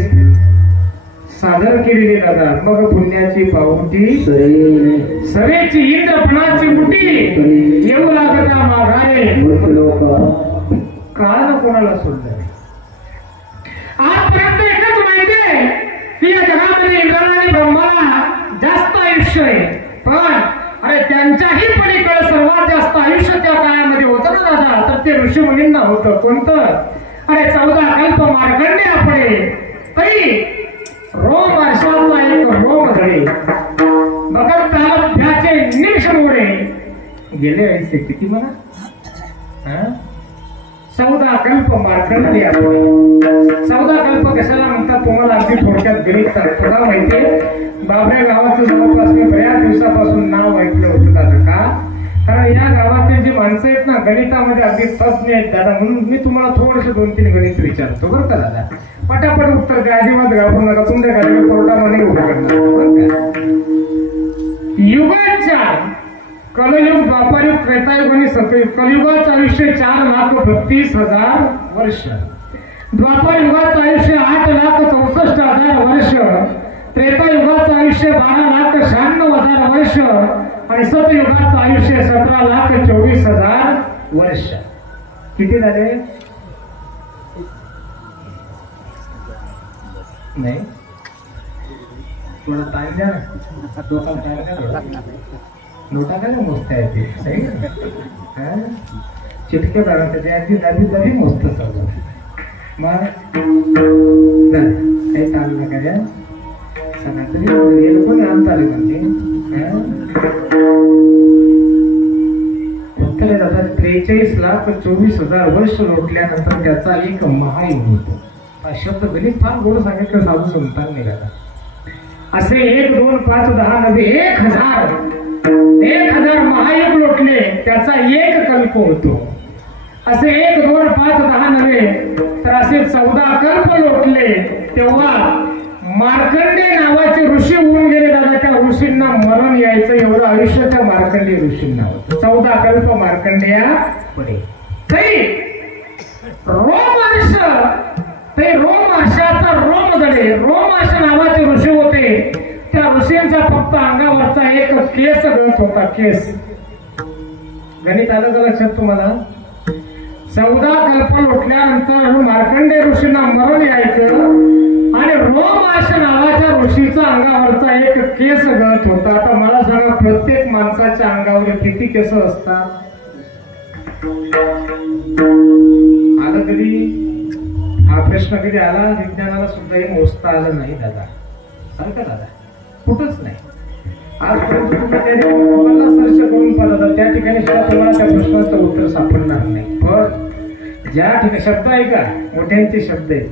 सादर केलेली दादा. मग पुण्याची पावटी सरेची इंद्रपणाची मुठी येऊ लागता माघारे. काळ कोणाला सोडलं नाही. आजपर्यंत एकच माहितीये की या जगामध्ये इंद्राला आणि ब्रह्माला जास्त आयुष्य आहे. पण अरे त्यांच्याही पलीकडे सर्वात जास्त आयुष्य त्या काळामध्ये होतं ना दादा, तर ते ऋषीमुनींना होतं. कोणतं? अरे 14 कल्प मार्कंडे आपले तरी रोम अशाचा एक रोम धडे बघत कालभ्याचे निमिष मोडे गेले ऐसे किती म्हणा. 14 कल्प मार्कंडे आपले. 14 कल्प कशाला म्हणतात तुम्हाला अगदी थोडक्यात गणित थोडा माहितीये. बाबऱ्या गावाचं जवळपास मी बऱ्याच दिवसापासून नाव ऐकलं होतं दादा. का? कारण या गावातील जी माणसं आहेत ना गणितामध्ये अगदी तज्ञ आहेत दादा. म्हणून मी तुम्हाला थोडंसं 2-3 गणित विचारतो बरं का दादा. पटापट उत्तर द्या, अजिबात घाबरू नका. तुमच्या घरी कोर्टामध्ये उभं करणार बरं का. युगांच्या कलयुग, द्वापारयुग, त्रेतायुग आणि सतयुग. कलयुगाचं आयुष्य 4,32,000 वर्ष. द्वापार युगाचं आयुष्य 8,64,000 वर्ष. त्रेतायुगाचं आयुष्य 12,96,000 वर्ष आणि सतयुगाचं आयुष्य 17,24,000 वर्ष. किती झाले? नाही थोडा टाइम द्या ना. लोकांना टाइम द्या. नोटा काय मोजता येते सही चिटके बघा त्याच्या अगदी दाबी मोजत चालू. मग काही चालू नका द्या. सगळ्या तरी कोणी आणता आले म्हणजे उत्तरे जातात. 43,24,000 वर्ष लोटल्यानंतर त्याचा एक महायुग होतो. हा शब्द गणित फार गोड सांगितलं साधू संतांनी निघाला. असे 1, 2, 5, 10 नव्हे 1,000 महायुग लोटले त्याचा एक कल्प होतो. असे 1, 2, 5, 10 नव्हे तर असे 14 कल्प लोटले तेव्हा मार्कंडे नावाचे ऋषी होऊन गेले दादा. त्या ऋषींना मरण यायचं एवढं आयुष्य त्या मार्कंडे ऋषींना होतं. 14 कल्प मार्कंडेया पुढे. रोमहर्ष ते रोमहर्षाचा रोमगडे रोमहर्ष नावाचे ऋषी होते. त्या ऋषींचा फक्त अंगावरचा एक केस गळत होता. केस. गणित आलं का लक्षात तुम्हाला? 14 कल्प लोटल्यानंतर मार्कंडे ऋषींना मरण यायचं आणि रोमहर्ष नावाच्या ऋषीचा अंगावरचा एक केस गळत होता. आता मला सांगा प्रत्येक माणसाच्या अंगावर किती केस असतात? आलं कधी? हा प्रश्न कधी आला? विज्ञानाला सुद्धा हे मोजता आलं नाही दादा. अरे का दादा? कुठंच नाही. आजपर्यंत तुम्हाला सर्च करून पाहिलं त्या ठिकाणी सुद्धा तुम्हाला त्या प्रश्नाचं उत्तर सापडणार नाही. पण ज्या ठिकाणी शब्द आहे का मोठ्यांचे शब्द आहेत,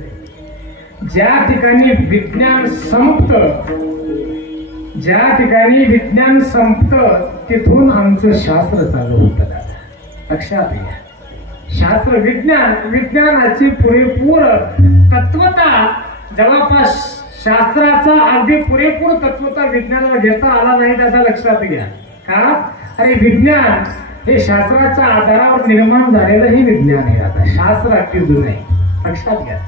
ज्या ठिकाणी विज्ञान संपतं तिथून आमचं शास्त्र चालू होतं दादा. लक्षात घ्या. शास्त्र विज्ञानाची पुरेपूर तत्वता जवळपास शास्त्राचा अगदी पुरेपूर तत्वता विज्ञानाला घेता आला नाही त्याचा लक्षात घ्या. का? अरे विज्ञान हे शास्त्राच्या आधारावर निर्माण झालेलं हे विज्ञान आहे. आता शास्त्र अगदी जुनं आहे. लक्षात घ्या.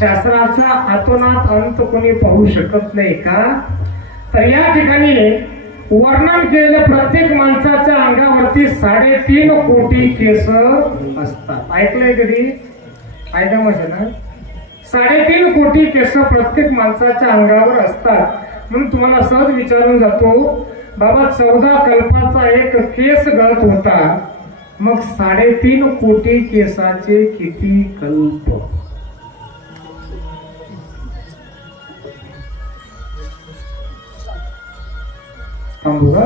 शास्त्राचा आतोनात अंत कोणी पाहू शकत नाही. का? तर या ठिकाणी वर्णन केलेल्या प्रत्येक माणसाच्या अंगावरती 3.5 कोटी केस असतात. ऐकलंय कधी? ऐका म्हणजे ना 3.5 कोटी केस प्रत्येक माणसाच्या अंगावर असतात. म्हणून तुम्हाला सहज विचारून जातो बाबा 14 कल्पाचा एक केस गळत होता. मग 3.5 कोटी केसाचे किती कल्प? थांबू का?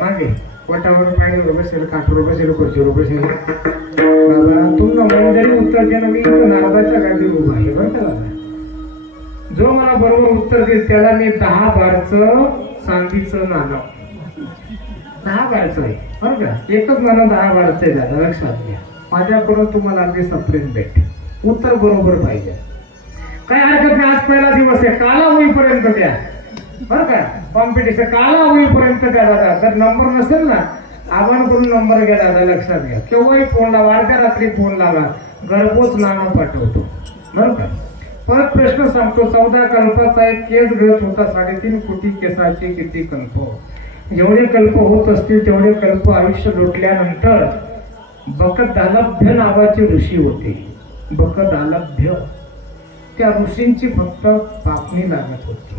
मागे पोटावर पाणी बसेल, काठवर बसेल, खुर्चीवर बसेल. बाबा तुम्हाला मन जरी उत्तर द्या ना मी नारदाच्या गाडीवर उभा आहे बरं का. जो मला बरोबर उत्तर देईल त्याला मी 10 बारचं चांदीचं नाणं, 10 बारचं आहे बरं का, एकच मला 10 बारचं आहे दादा, लक्षात घ्या. माझ्याकडून तुम्हाला अगदी सप्रेम भेट, उत्तर बरोबर पाहिजे. काय हरकत नाही, आज पहिला दिवस आहे, काला होईपर्यंत द्या बरं का, कॉम्पिटिशन काला होईपर्यंत द्या दादा. जर नंबर नसेल ना आव्हानकडून नंबर घ्या दादा, लक्षात घ्या. केव्हाही फोन लावा, अर्ध्या रात्री फोन लावा, घरपोच नाणं पाठवतो बरं का. परत प्रश्न सांगतो. 14 कल्पाचा एक केस गळत होता, 3.5 कोटी केसाचे किती कल्प. जेवढे कल्प होत असतील तेवढे कल्प आयुष्य लोटल्यानंतर बकदालभ्य नावाचे ऋषी होते. बकदालभ्य, त्या ऋषींची फक्त पापणी लागत होती.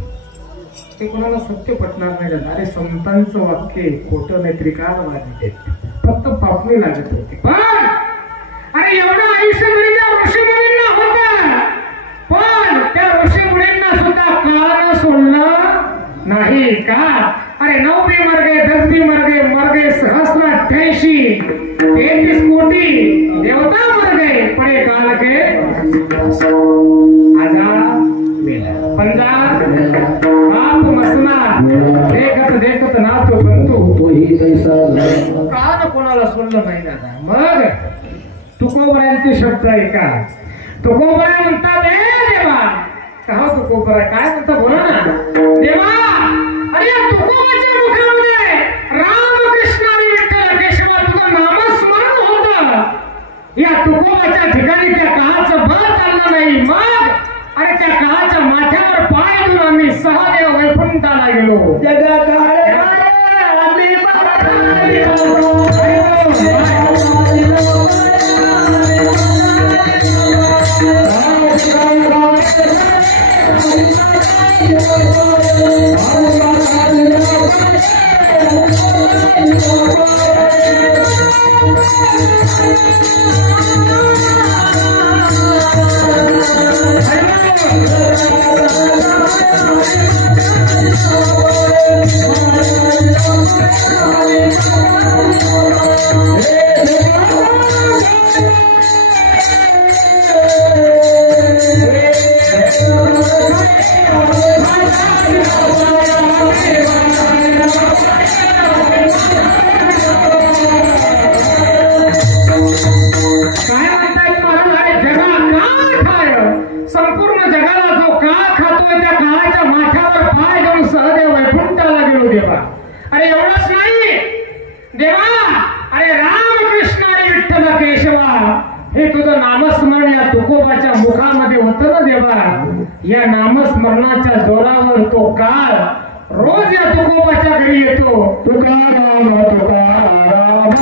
ते कोणाला सत्य पटणार नाही. अरे संतांचं वाक्य खोटं नाही, त्रिकालवादी, फक्त पापणी लागत होती. पण अरे एवढं आयुष्य ऋषीमुनींना होतं, पण त्या ऋषीमुनींना सुद्धा काळानं सोडलं नाही का. अरे 9 भी मर गए, 10 भी मर गए सहस्राठ्याऐंशी 33 कोटी देवता मर गए, पड़े काल के आजा मेला पंजा आप मसना देखत देखत ना तो बंतू काल कोणाला सोडलं नाही दादा. मग तुकोबरायांचे शब्द ऐका. तुकोबरा म्हणतात, देवा का तुकोबरा काय म्हणता, बोला ना देवा. अरे या तुकोबाच्या मुखामध्ये रामकृष्ण आणि विठ्ठल केशवा तुझं नामस्मरण होतं. या तुकोबाच्या ठिकाणी त्या काळाचं बळ चाललं नाही. मग अरे त्या काळाच्या माथ्यावर पाय देऊन आम्ही सहदेव वैकुंठाला गेलो. संपूर्ण जगाला जो काळ खातोय त्या काळाच्या माथ्यावर पाय घेऊन सहदेव वैकुंठाला गेलो देवा. अरे एवढंच नाही देवा, अरे रामकृष्ण आणि विठ्ठल केशवा हे तुझं नामस्मरण या तुकोबाच्या मुखामध्ये होतं ना देवा. या नामस्मरणाच्या जोरावर तो काळ रोज या तुकोबाच्या घरी येतो. तुकाराम तुकाराम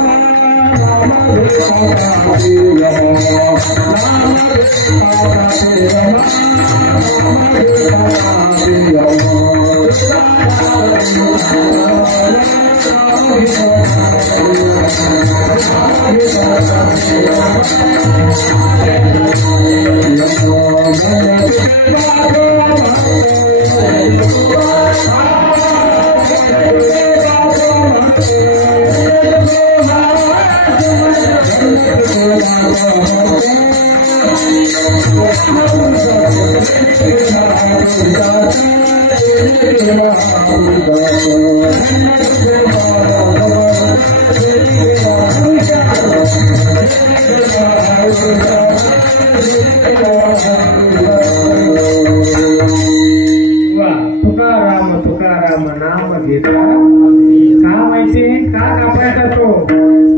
तुकाराम तुकाराम नाम घेता का माहितीये का कापायचा तो.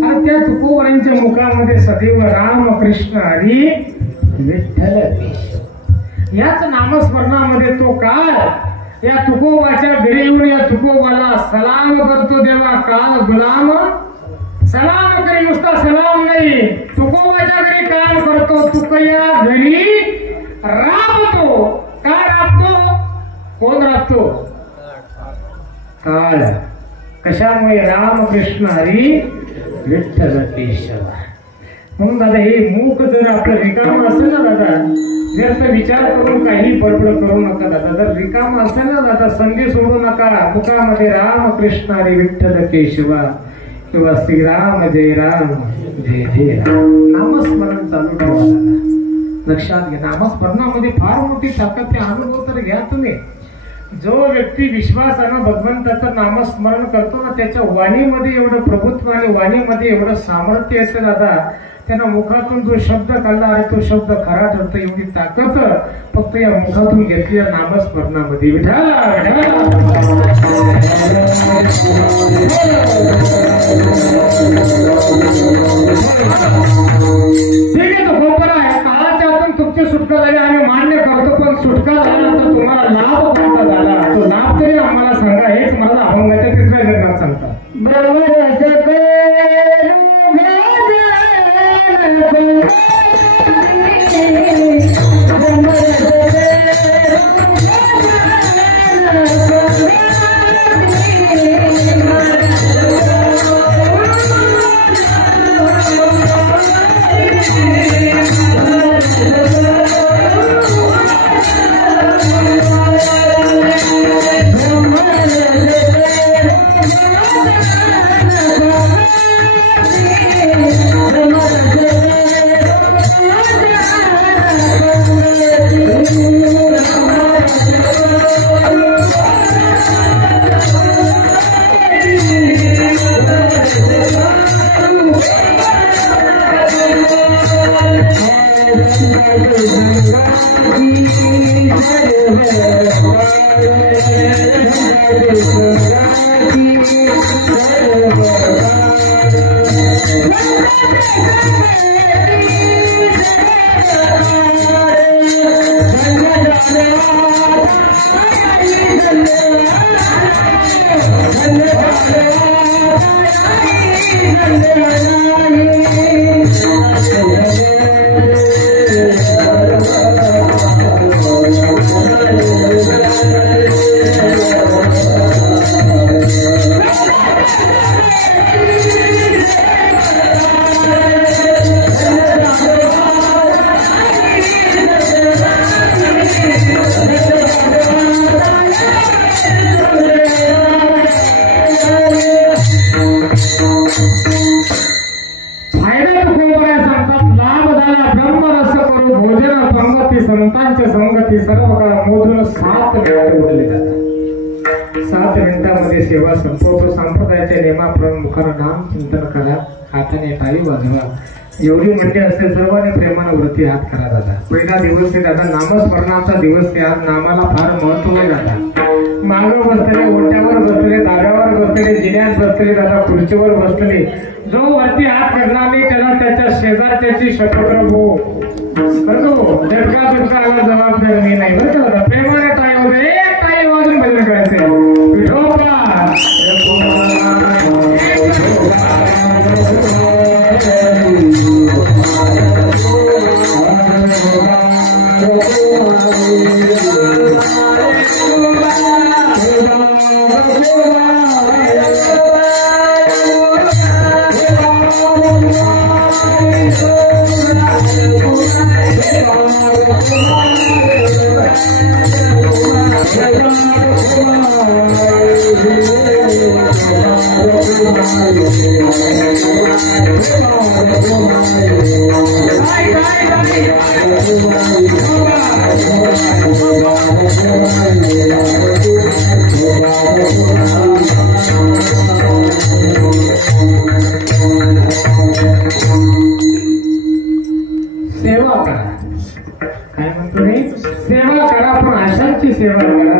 आणि त्या तुकोबांच्या मुखामध्ये सदैव राम कृष्ण हरी विठ्ठल याच नामस्मरणामध्ये तो काळ या तुकोबाच्या घरी येऊन या तुकोबाला सलाम करतो देवा. काल गुलाम सलाम करी, नुसता सलाम नाही, तुकोबाच्या घरी काम करतो. तुकया घरी राबतो. का राबतो, कोण राबतो, काळ. कशामुळे, रामकृष्ण हरी विठ्ठल केशवा. म्हणून दादा हे मूक जर आपलं रिकाम असेल ना दादा, व्यर्थ विचार करून काही बडबड करू नका दादा. जर रिकाम असेल ना दादा, संधी सोडू नका. मुखामध्ये रामकृष्ण हरी विठ्ठल केशवा किंवा श्रीराम जय राम जय जय राम नामस्मरण चालू ठेवा दादा. लक्षात घ्या. नामस्मरणामध्ये फार मोठी ताकद ते अनुभव तर घ्या तुम्ही. जो व्यक्ती विश्वासानं भगवंताचं नामस्मरण करतो ना त्याच्या वाणीमध्ये एवढं प्रभुत्व आणि वाणीमध्ये एवढं सामर्थ्य येतं दादा. त्यांना मुखातून जो शब्द काढला आहे तो शब्द खरा ठरतो. एवढी ताकद फक्त या मुखातून घेतली नामस्मरणामध्ये. विठ्ठल ठीक आहे. तो गोपर आहे काळाच्या आतून तुमची सुटका झाली आम्ही मान्य करतो. पण सुटका झाल्यानंतर तुम्हाला लाभ कोणता झाला तो लाभ तरी आम्हाला सांगा. हेच मला अभंगाच्या तिसऱ्या जन्मात सांगतात. संतांच्या संगती सर्व काळ मोजून 7 मिनिटं बोलले जातात. 7 मिनिटांमध्ये सेवा संपवतो. संप्रदायाच्या नियमाप्रमाणे मुखानं नाम चिंतन करा. हाताने टाळी वाजवा. एवढी मंडळी असेल सर्वांनी प्रेमानं वरती हात करा दादा. पहिला दिवस आहे दादा नामस्मरणाचा दिवस आहे. आज नामाला फार महत्व आहे दादा. मागं बसलेले ओट्यावर बसलेले धाब्यावर बसलेले जिन्यात बसलेले दादा खुर्चीवर बसलेले जो वरती हात करणार नाही त्याला त्याच्या शेजारच्याची शपथ हो करतो. दडका दुडका आला जबाबदार मी नाही बरं का. प्रेमाने टाळी वगैरे टाळी वाजून भजन करायचे. सेवा करा. काय म्हणतो रे? सेवा करा पण अशांची सेवा करा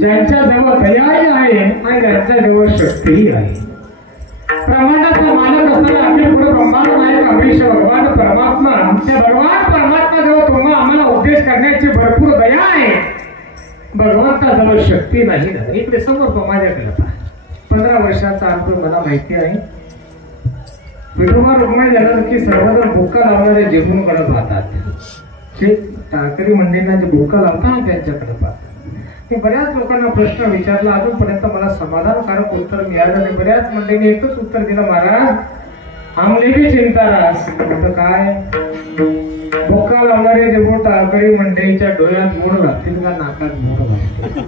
ज्यांच्या जवळ दयाही आहे आणि ज्यांच्या जवळ शक्तीही आहे. ब्रह्मांडाचा मालक असताना आपल्या पुढे ब्रह्मांड नायक अभिष भगवान परमात्मा त्या भगवान परमात्मा जवळ तुम्हाला आम्हाला उपदेश करण्याची भरपूर दया आहे. भगवंताजवळ शक्ती नाही ना. इकडे समोर माझ्याकडे 15 वर्षाचा अनुभव मला माहिती आहे. विठोबा रुग्ण झालं की सर्वजण भुक्का लावणारे जेवून कडे पाहतात. जे टाळकरी मंडळींना जे भुक्का लावतात त्यांच्याकडे पाहतात. मी बऱ्याच लोकांना प्रश्न विचारला अजूनपर्यंत मला समाधानकारक उत्तर मिळालं नाही. बऱ्याच मंडळींनी एकच उत्तर दिलं महाराज आमले बी चिंता रास. काय भुक्का लावणारे जे टाळकरी मंडळीच्या डोळ्यात मोड घालतील का नाकात मोड घालतील?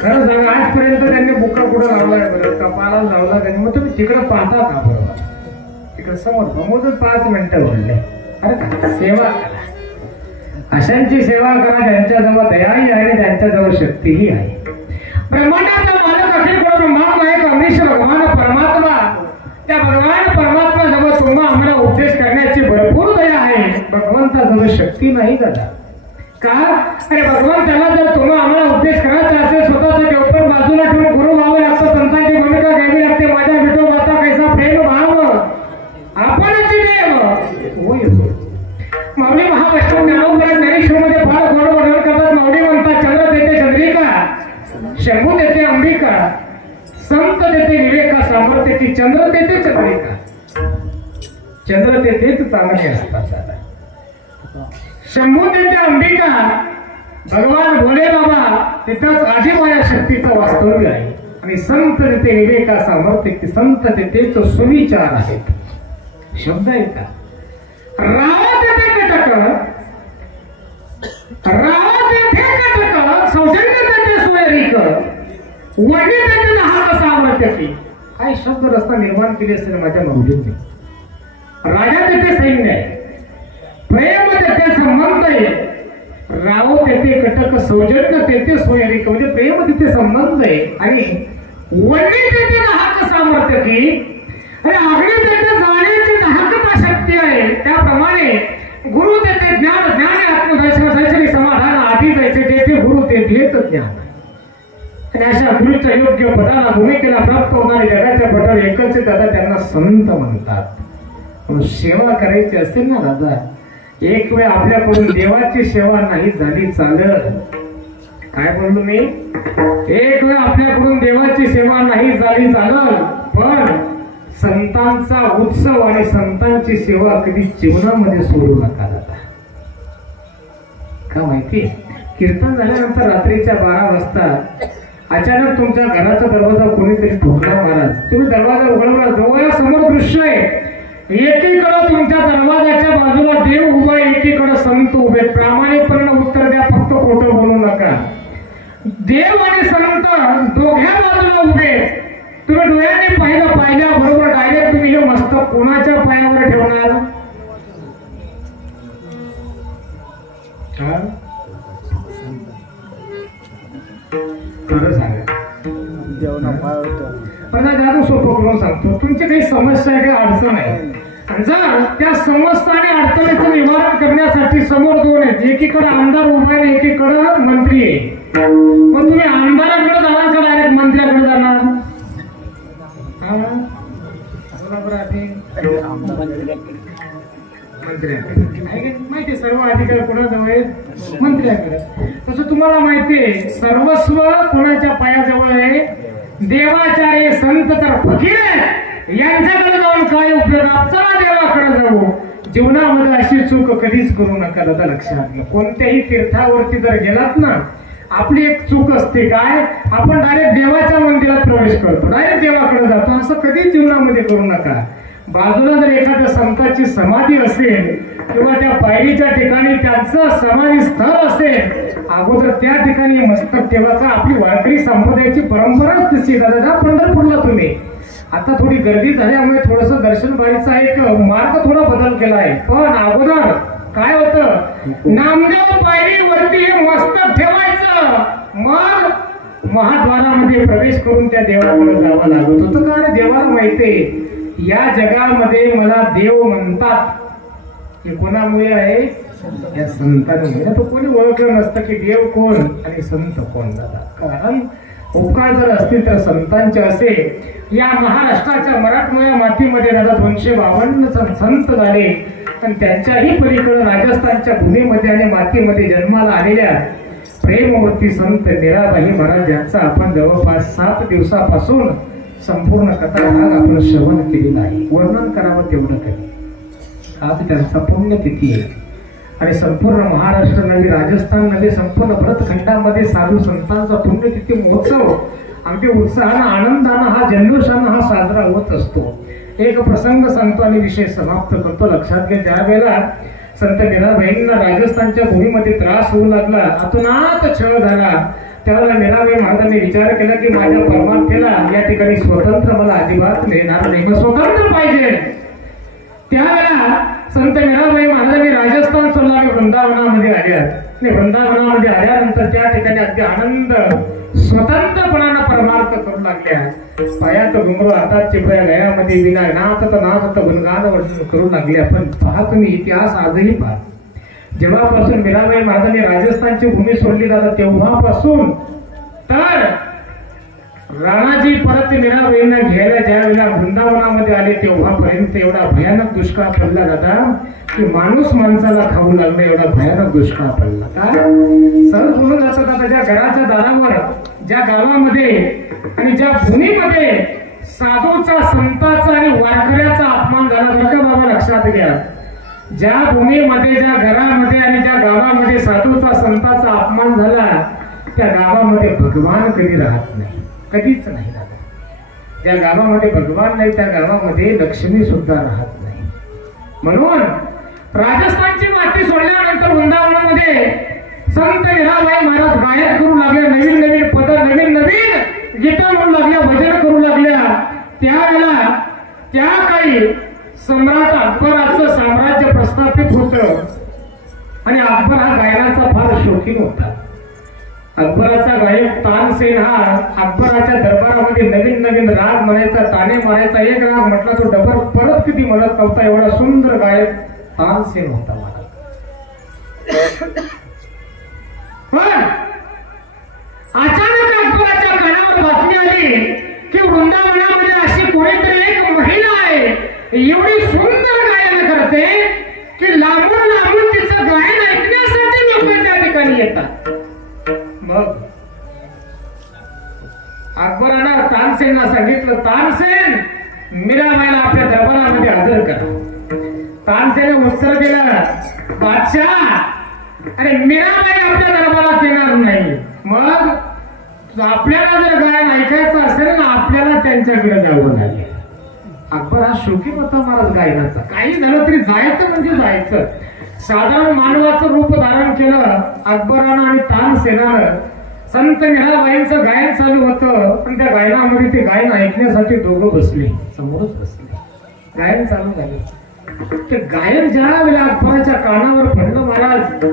खरं सांगा आजपर्यंत त्यांनी भुक्का कुठं लावलाय बरं? कपाला लावला त्यांनी. मग तुम्ही तिकडं पाहता का? बरोबर तिकडे समोर मोजून 5 मिनिटं बोलले. सेवा करा, अशांची सेवा करा ज्यांच्याजवळ दयाही आहे आणि त्यांच्याजवळ शक्तीही आहे. ब्रह्मांडाचा मालक अखिल ब्रह्मांड आहे परमेश्वर भगवान परमात्मा. त्या भगवान परमात्मा जवळ तुम्हा आम्हाला उपदेश करण्याची भरपूर दया आहे. भगवंताजवळ शक्ती नाही दादा. का? अरे भगवंताला जर तुम्हा आम्हाला उपदेश करायचा असेल स्वतःचं देवपण बाजूला ठेवून गुरु व्हावं लागतं, संतांची भूमिका घ्यावी लागते. माझ्या विठोबाचा कैसा प्रेम भाव आपणच देव होय. माऊली महावैष्णव ज्ञानोबा ज्ञानेश्वरमध्ये फार गोड वर्णन करतात. माऊली म्हणतात चंद्र देते चंद्रिका, शंभू देते अंबिका, संत देते विवेका सामर्थ्याची, चंद्र देते चंद्रिका. चंद्र देतेच चांगले असतात. शंभू देते अंबिका, भगवान भोले बाबा तिथंच आदिमाया शक्तीचं वास्तव्य आहे. आणि संत देते विवेका सामर्थ्य, संत देते तो सुविचार आहेत. शब्द आहेत का? रावत येथे कटक, रावत येथे कटक, सौजन्य देते सोयरीक, वडी देते लहान सामर्थ्याची. काय शब्द रस्ता निर्माण केले असेल माझ्या माऊलींनी. राजा तेथे सैन्य आहे, प्रेम तेथे संबंध आहे, रावत येथे कटक, सौजन्य तेथे सोयरीक, म्हणजे प्रेम तिथे संबंध आहे. आणि वडी देते लहान सामर्थ्याची, आणि अग्नी देते जाण्याची दाहकता शक्ती आहे. त्याप्रमाणे गुरु देते ज्ञान, ज्ञान आत्मदर्शन दर्शनी समाधान आधी जायचे तेथे गुरु देते ज्ञान. आणि अशा गुरुच्या योग्य पदाला भूमिकेला प्राप्त होणारे जगाच्या पटावर एकच दादा त्यांना संत म्हणतात. सेवा करायची असेल ना दादा, एक वेळ आपल्याकडून देवाची सेवा नाही झाली चालत. काय बोललो मी? एक वेळ आपल्याकडून देवाची सेवा नाही झाली चालत, पण संतांचा उत्सव आणि संतांची सेवा कधी जीवनामध्ये सोडू नका दादा. का माहिती? कीर्तन झाल्यानंतर रात्रीच्या 12 वाजता अचानक तुमच्या घराचा दरवाजा कोणीतरी ठोकला महाराज. तुम्ही दरवाजा उघडला, डोळ्यासमोर दृश्य आहे. एकीकडे तुमच्या दरवाजाच्या बाजूला देव उभा, एकीकडे संत उभे. प्रामाणिकपणे उत्तर द्या, फक्त खोटं बोलू नका. देव आणि संत दोघ्या बाजूला उभे. तुम्ही डोळ्यांनी पाहिल्याबरोबर डायरेक्ट तुम्ही हे मस्तक कोणाच्या पायावर ठेवणार? खरं सांगा. पण जादू सोपं करून सांगतो. तुमची काही समस्या आहे, काही अडचण आहे, जर त्या समस्या आणि अडचणीचं निवारण करण्यासाठी समोर 2 आहेत. एकीकडे आमदार उभा आहे, एकीकडे मंत्री आहे. मग तुम्ही आमदाराकडे जाणार का डायरेक्ट मंत्र्याकडे जाणार? माहिती सर्व अधिकार कोणाजवळ आहेत? मंत्र्याकडे. तसं तुम्हाला माहितीये सर्वस्व कोणाच्या पायाजवळ आहे? देवाचार्य संत तर फकीर आहे, यांच्याकडे जाऊन काय उपयोग? चला देवाकडे जाऊ. जीवनामध्ये अशी चूक कधीच करू नका दादा. लक्षात घ्या, कोणत्याही तीर्थावरती जर गेलात ना, आपली एक चूक असते. काय? आपण डायरेक्ट देवाच्या मंदिरात प्रवेश करतो, डायरेक्ट देवाकडे जातो. असं कधीच जीवनामध्ये करू नका. बाजूला जर एखाद्या संतांची समाधी असेल किंवा त्या पायरीच्या ठिकाणी त्यांचं समाधी स्थळ असेल, अगोदर त्या ठिकाणी मस्तक ठेवायचा. आपली वारकरी संप्रदायाची परंपराच तशी. दादा पंढरपूरला तुम्ही आता थोडी गर्दी झाल्यामुळे थोडस दर्शन बारीचा एक मार्ग थोडा बदल केला आहे. पण अगोदर काय होतं? नामदेव पायरीवरती हे मस्तक ठेवायचं, मग महाद्वारामध्ये प्रवेश करून त्या देवाकडे जावं लागत होतं. कारण देवाला माहितीये या जगामध्ये मला देव म्हणतात हे कोणामुळे आहे? या संतांमुळे. तो कोणी ओळखलं नसतं की देव कोण आणि संत कोण दादा. कारण उपकार जर असतील तर संतांचे असेल. या महाराष्ट्राच्या मराठमोळ्या मातीमध्ये दादा 252 संत झाले. आणि त्यांच्याही पलीकडे राजस्थानच्या भूमीमध्ये आणि मातीमध्ये जन्माला आलेल्या प्रेममूर्ती संत मीराबाई महाराज यांचा आपण जवळपास 7 दिवसापासून संपूर्ण कथा भाग आपण श्रवण केलेला आहे. वर्णन करावं तेवढं कधी. आज त्यांचा पुण्यतिथी आहे आणि संपूर्ण महाराष्ट्र नव्हे, राजस्थान नव्हे, संपूर्ण भरतखंडामध्ये साधू संतांचा पुण्यतिथी महोत्सव अगदी उत्साहानं आनंदानं हा जल्लोषानं हा साजरा होत असतो. एक प्रसंग सांगतो आणि विषय समाप्त करतो. लक्षात घ्या, ज्या वेळेला संत मीराबाईंना राजस्थानच्या भूमीमध्ये त्रास होऊ लागला, अतोनात छळ झाला, त्यावेळेला मीराबाई महाराजांनी विचार केला की माझ्या परमार्थेला या ठिकाणी स्वतंत्र मला अजिबात मिळणार नाही, स्वतंत्र पाहिजे. त्यावेळेला संत मीराबाई महाराज वृंदावनामध्ये आल्या आणि वृंदावनामध्ये आल्यानंतर त्या ठिकाणी अगदी आनंद स्वतंत्रपणानं परमार्थ करू लागल्या. पायात घुंगरू हातात चिपळ्या गळ्यामध्ये विना नाचत गुणगान वर्णन करू लागल्या. पण पहा तुम्ही इतिहास आजही पहा. जेव्हापासून मीराबाई महाराजांनी राजस्थानची भूमी सोडली जातात तेव्हापासून तर राणाजी परत मीराबाईंना घ्यायला ज्या वेळेला वृंदावनामध्ये आले तेव्हापर्यंत एवढा भयानक दुष्काळ पडला जाता की माणूस माणसाला खाऊ लागला. एवढा भयानक दुष्काळ पडला का सहज बोलून जातात. आता ज्या घराच्या दारावर ज्या गावामध्ये आणि ज्या भूमीमध्ये साधूचा संताचा आणि वारकऱ्याचा अपमान झाला बरं का बाबा लक्षात घ्या. ज्या भूमीमध्ये ज्या घरामध्ये आणि ज्या गावामध्ये साधूचा संताचा अपमान झाला त्या गावामध्ये भगवान कधी राहत नाही, कधीच नाही राहत. ज्या गावामध्ये भगवान नाही त्या गावामध्ये लक्ष्मी सुद्धा राहत नाही. म्हणून राजस्थानची माती सोडल्यानंतर वृंदावनामध्ये संत मीराबाई महाराज गायन करू लागले. नवीन नवीन पद नवीन नवीन गीतं म्हणू लागल्या, भजन करू लागल्या. त्यावेळेला त्या काही सम्राट अकबराचं साम्राज्य प्रस्थापित होतं आणि अकबर हा गायनाचा फार शौकीन होता. अकबराचा गायक तानसेन हा अकबराच्या दरबारामध्ये नवीन नवीन राग म्हणायचा, ताने मारायचा. एक राग म्हटला तो डबल परत किती म्हणत नव्हता. एवढा सुंदर गायक तानसेन होता मला. पण अचानक अकबराच्या कानावर बातमी आली की वृंदावनामध्ये अशी कोणीतरी एक महिला आहे, एवढी सुंदर गायन करते की लांबून लांबून तिचं गायन ऐकण्यासाठी लोक त्या ठिकाणी येतात. मग अकबरानं तानसेनला सांगितलं, तानसेन मीराबाईला आपल्या दरबारामध्ये हजर करा. तानसेनने उत्तर दिलं, बादशाह अरे मीराबाई आपल्या दरबारात येणार नाही. मग आपल्याला जर गायन ऐकायचं असेल ना आपल्याला त्यांच्याकडे जावं लागेल. अकबर हा शौकीन होता महाराज गायनाचा. काही झालं तरी जायचं म्हणजे जायचं. साधारण मानवाचं रूप धारण केलं अकबरानं आणि तानसेनानं. संत मीराबाईंचं गायन चालू होतं पण त्या गायनामध्ये ते गायन ऐकण्यासाठी दोघं बसले, समोरच बसले. गायन चालू झाले. ते गायन ज्या वेळेला अकबराच्या कानावर पडलं महाराज,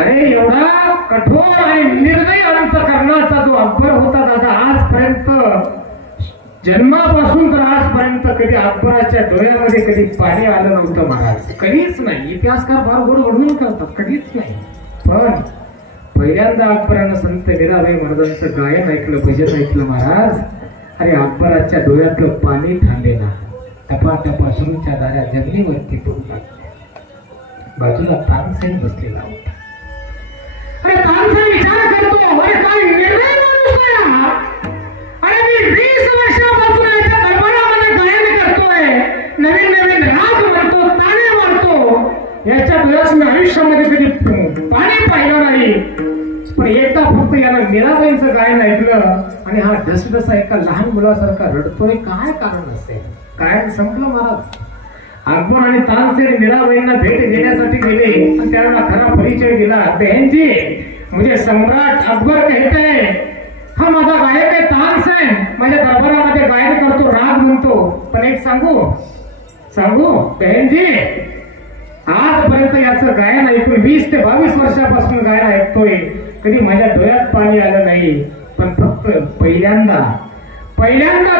अरे एवढा कठोर आणि निर्दयी अंतकरणाचा जो अकबर होता दादा, आजपर्यंत जन्मापासून तर आजपर्यंत कधी अकबराच्या डोळ्यामध्ये कधी पाणी आलं नव्हतं महाराज, कधीच नाही. इतिहासकार फार गोड वर्णन करतात, कधीच नाही. पण पहिल्यांदा अकबरानं संत मीराबाई महाराजांचं गायन ऐकलं, भजन ऐकलं महाराज. अरे अकबराच्या डोळ्यातलं पाणी थांबेना. टपाटपा सुरूच्या दाऱ्या जमिनीवरती पडू लागल्या. बाजूला तानसेन बसलेला होता. अरे तानसेन विचार करतो, अरे काय निर्णय माणूस आहे. अरे मी 20 वर्षापासून याच्या दरबारामध्ये गायन करतोय, नवीन नवीन राग म्हणतो, ताने मारतो. याच्या वेळेस मी आयुष्यामध्ये कधी पाणी पाहिलं नाही. पण एकदा फक्त याला मीराबाईंचं गायन ऐकलं आणि हा ढसढसा एका लहान मुलासारखा रडतोय. काय कारण असेल? गायन संपलं महाराज. अकबर आणि तानसेन मीराबाईंना भेट देण्यासाठी गेले आणि त्यांना खरा परिचय दिला. बहनजी मुझे सम्राट अकबर कहते हा माझा गायक आहे तानसेन, माझ्या दरबारामध्ये गायन करतो, राग म्हणतो. पण एक सांगू बहनजी, आजपर्यंत याचं गायन ऐकून 20 ते 22 वर्षापासून गायन ऐकतोय, कधी माझ्या डोळ्यात पाणी आलं नाही. पण फक्त पहिल्यांदा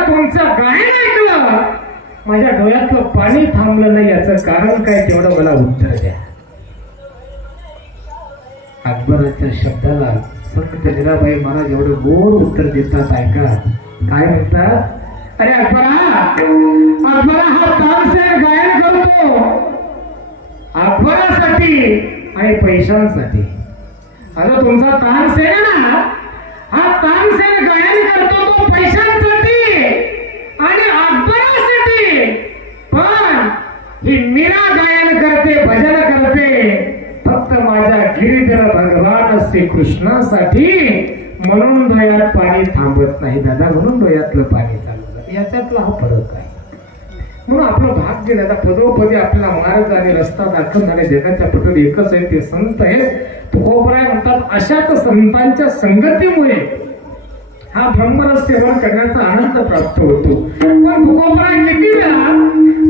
तुमचं गायन ऐकलं, माझ्या डोळ्यातलं पाणी थांबलं नाही. याचं कारण काय तेवढं मला उत्तर द्या. अकबराच्या शब्दाला संत मीराबाई महाराज एवढं गोड उत्तर देतात. ऐका काय म्हणतात. अरे अकबरा हा तानसेन गायन करतो अकबरासाठी आणि पैशांसाठी. आता तुमचा तानसेन ना, हा तानसेन गायन करतो तो पैशांसाठी आणि अकबरासाठी. पण ही मीरा गायन करते, भजन करते फक्त माझ्या गिरिधर भगवान श्री कृष्णासाठी. म्हणून डोळ्यात पाणी थांबत नाही दादा, म्हणून डोळ्यातलं पाणी चालू जातं. याच्यातला हा फरक आहे. म्हणून आपलं भाग्य दादा पदोपदी आपला मार्ग आणि रस्ता दाखवणारे जगाच्या पटोल एकच आहे, ते संत आहे. तुकोबराय म्हणतात अशाच संतांच्या संगतीमुळे हा ब्रह्मरस सेवन करण्याचा आनंद प्राप्त होतो. पण तुकोबराय किती वेळा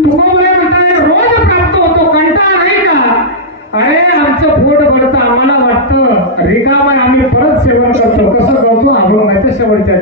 तुकोबराय म्हणतात रोज प्राप्त होतो, कंटाळा नाही का. अरे आमचं पोट रिकाम आहे आम्ही परत सेवन करतो. कसं करतो अभंगाच्या शेवटच्या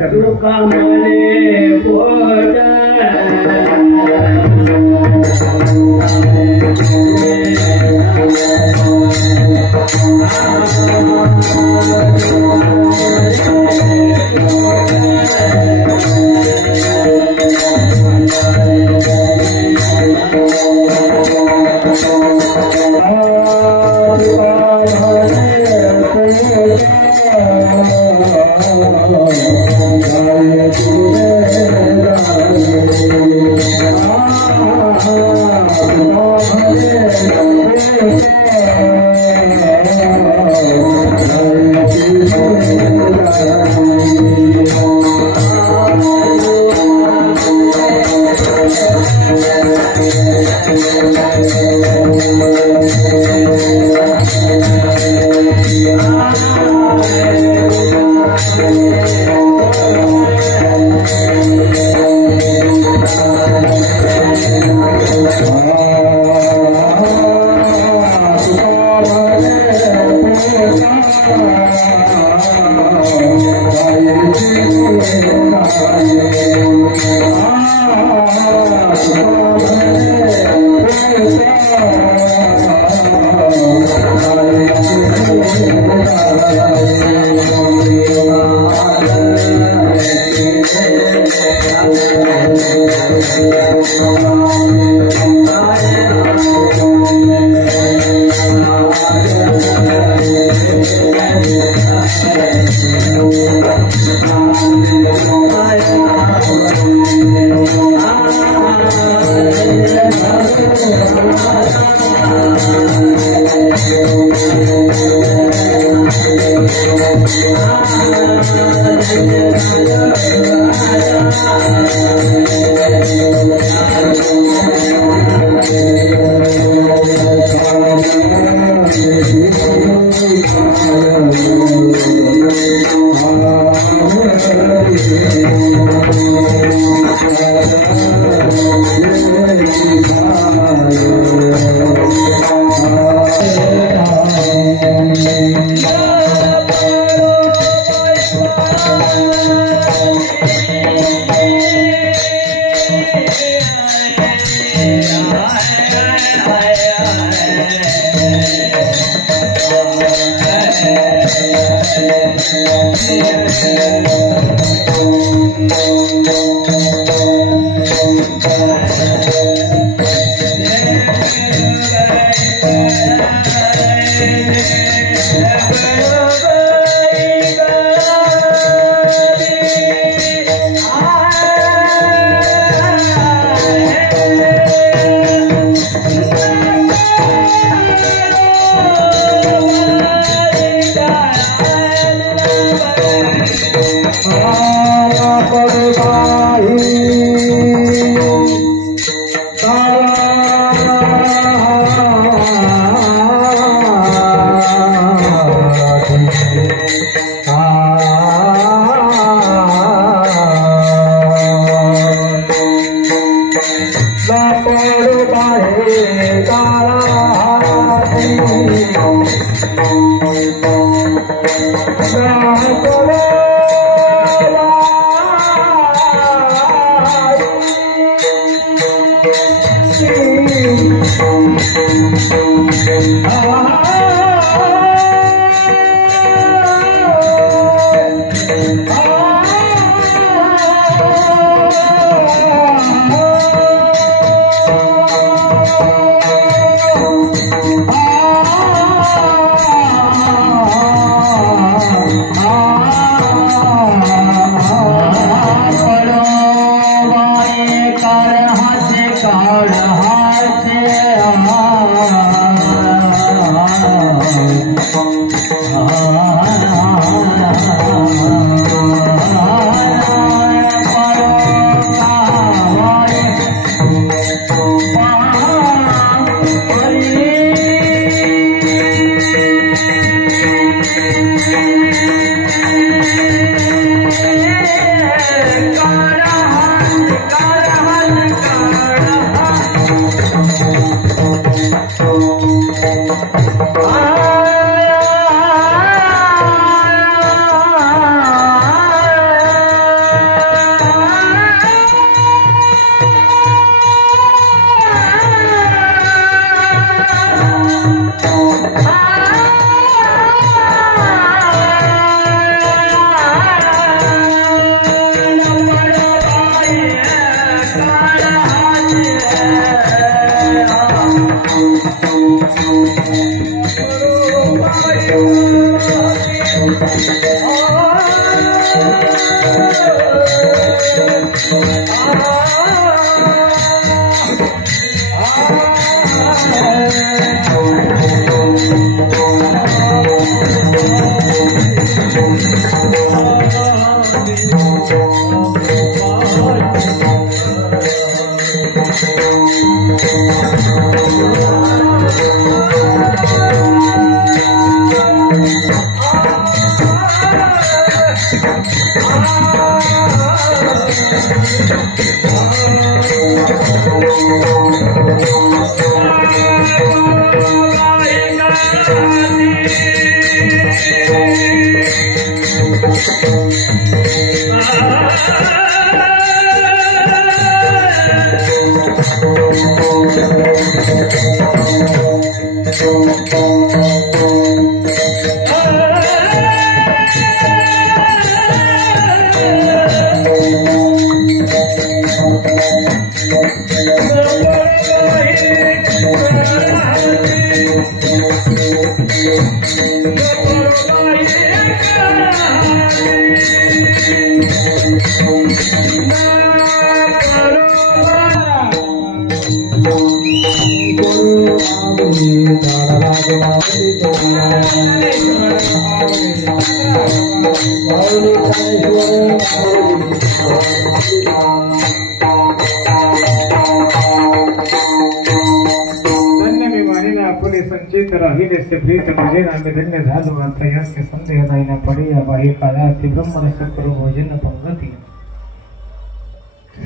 संचित राहिले से प्रीत मुझे नामे धन्य झालो आता याचे संदेह नाही ना पडे या बाह्य काळात ब्रह्मरस करू भोजन पंगती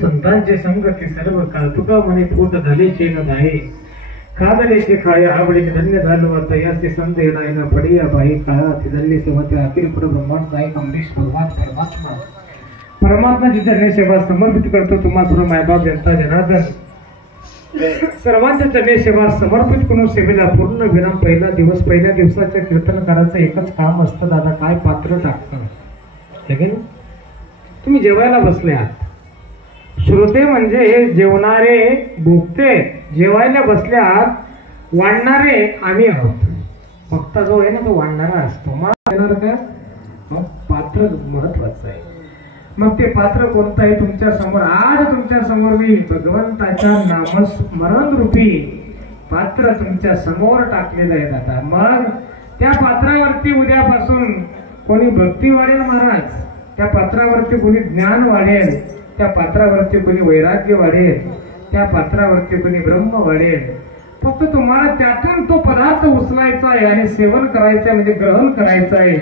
संतांचे संगती सर्व काळ तुका म्हणे पोट झालेचे न नाही खादलेचे खाय आवडीने धन्य झालो आता याचे संदेह नाही ना पडे या बाह्य काळात धल्ली सेवते अखिल पुढे ब्रह्मांड नाही अमरीश भगवान परमात्मा जी धन्य सेवा समर्पित करतो तुम्हाला मायबाप जनता जनार्दन सर्वांच्या चरणी सेवा समर्पित करून सेवेला पूर्ण विराम पहिल्या दिवसाच्या कीर्तनकाराचं एकच काम असतं दादा काय पात्र टाकतं तुम्ही जेवायला बसले आहात श्रोते म्हणजे जेवणारे भोगते जेवायला बसले आहात वाढणारे आम्ही आहोत भक्ता जो आहे ना तो वाढणारा असतो मग येणार का पात्र महत्वाचं आहे मग ते पात्र कोणतं आहे तुमच्या समोर आज तुमच्या समोर मी भगवंताच्या नामस्मरण रूपी पात्र तुमच्या समोर टाकलेलं आहे दादा मग त्या पात्रावरती उद्यापासून कोणी भक्ती वाढेल महाराज त्या पात्रावरती कोणी ज्ञान वाढेल त्या पात्रावरती कोणी वैराग्य वाढेल त्या पात्रावरती कोणी ब्रह्म वाढेल फक्त तुम्हाला त्यातून तो पदार्थ उचलायचा आहे आणि सेवन करायचं आहे म्हणजे ग्रहण करायचं आहे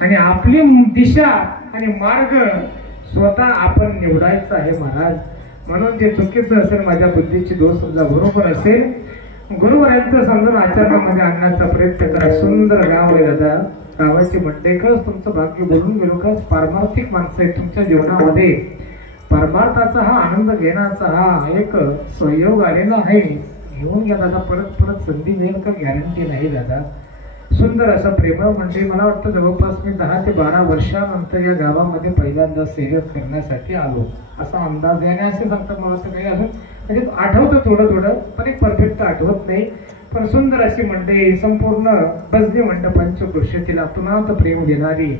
आणि आपली दिशा आणि मार्ग स्वतः आपण निवडायचं आहे महाराज म्हणून जे चुकीचं असेल माझ्या बुद्धीची दोष समजा बरोबर असेल गुरुवरांचं समजून आचरणामध्ये आणण्याचा प्रयत्न करा सुंदर गाव आहे दादा गावाची मंडेकच तुमचं भाग्य बोलून गेलो का पारमार्थिक माणसं आहे तुमच्या जीवनामध्ये परमार्थाचा हा आनंद घेण्याचा हा एक सहयोग आलेला आहे घेऊन घ्या दादा परत परत संधी मिळेल का गॅरंटी नाही दादा सुंदर असं प्रेमळ म्हणजे मला वाटतं जवळपास मी 10 ते 12 वर्षानंतर या गावामध्ये पहिल्यांदा सेवा करण्यासाठी आलो असा अंदाज आहे आणि असे सांगतात मला असं काही अजून म्हणजे आठवतं थोडं पण एक परफेक्ट आठवत नाही पण सुंदर अशी मंडळी संपूर्ण बसदी मंडपांच्या गोष्टीला अतुनात प्रेम देणारी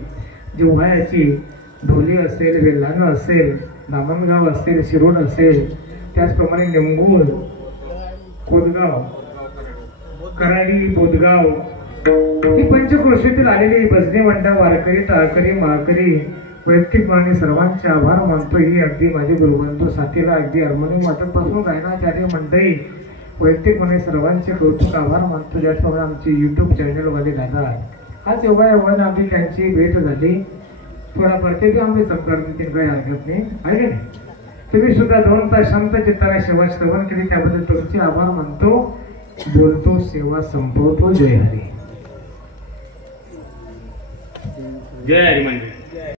जिव्हाळ्याची ढोली असेल वेल्हाणं असेल दामणगाव असेल शिरोड असेल त्याचप्रमाणे निमगुळ कोदगाव कराडी बोदगाव ही पंचक्रोशीतील आलेली बसदी मंडप वारकरी टाळकरी माळकरी वैयक्तिक माने सर्वांचे आभार मानतो ही अगदी माझे गुरुबंधू साथीला अगदी हार्मोनियम वाटपासून गायनाचार्य मंडळी वैयक्तिक माने सर्वांचे कौतुक आभार मानतो ज्याच्यामुळे आमची युट्यूब चॅनलमध्ये दादा आज एवढ्या आम्ही त्यांची भेट झाली थोडाफार ते बी आम्ही संपर्क काही हरकत नाही आहे नाही तुम्ही सुद्धा 2 तास शांत चित्ताने सेवा श्रवण केली त्याबद्दल तुमचे आभार मानतो बोलतो सेवा संपवतो जय हरी जय हरी मंदिर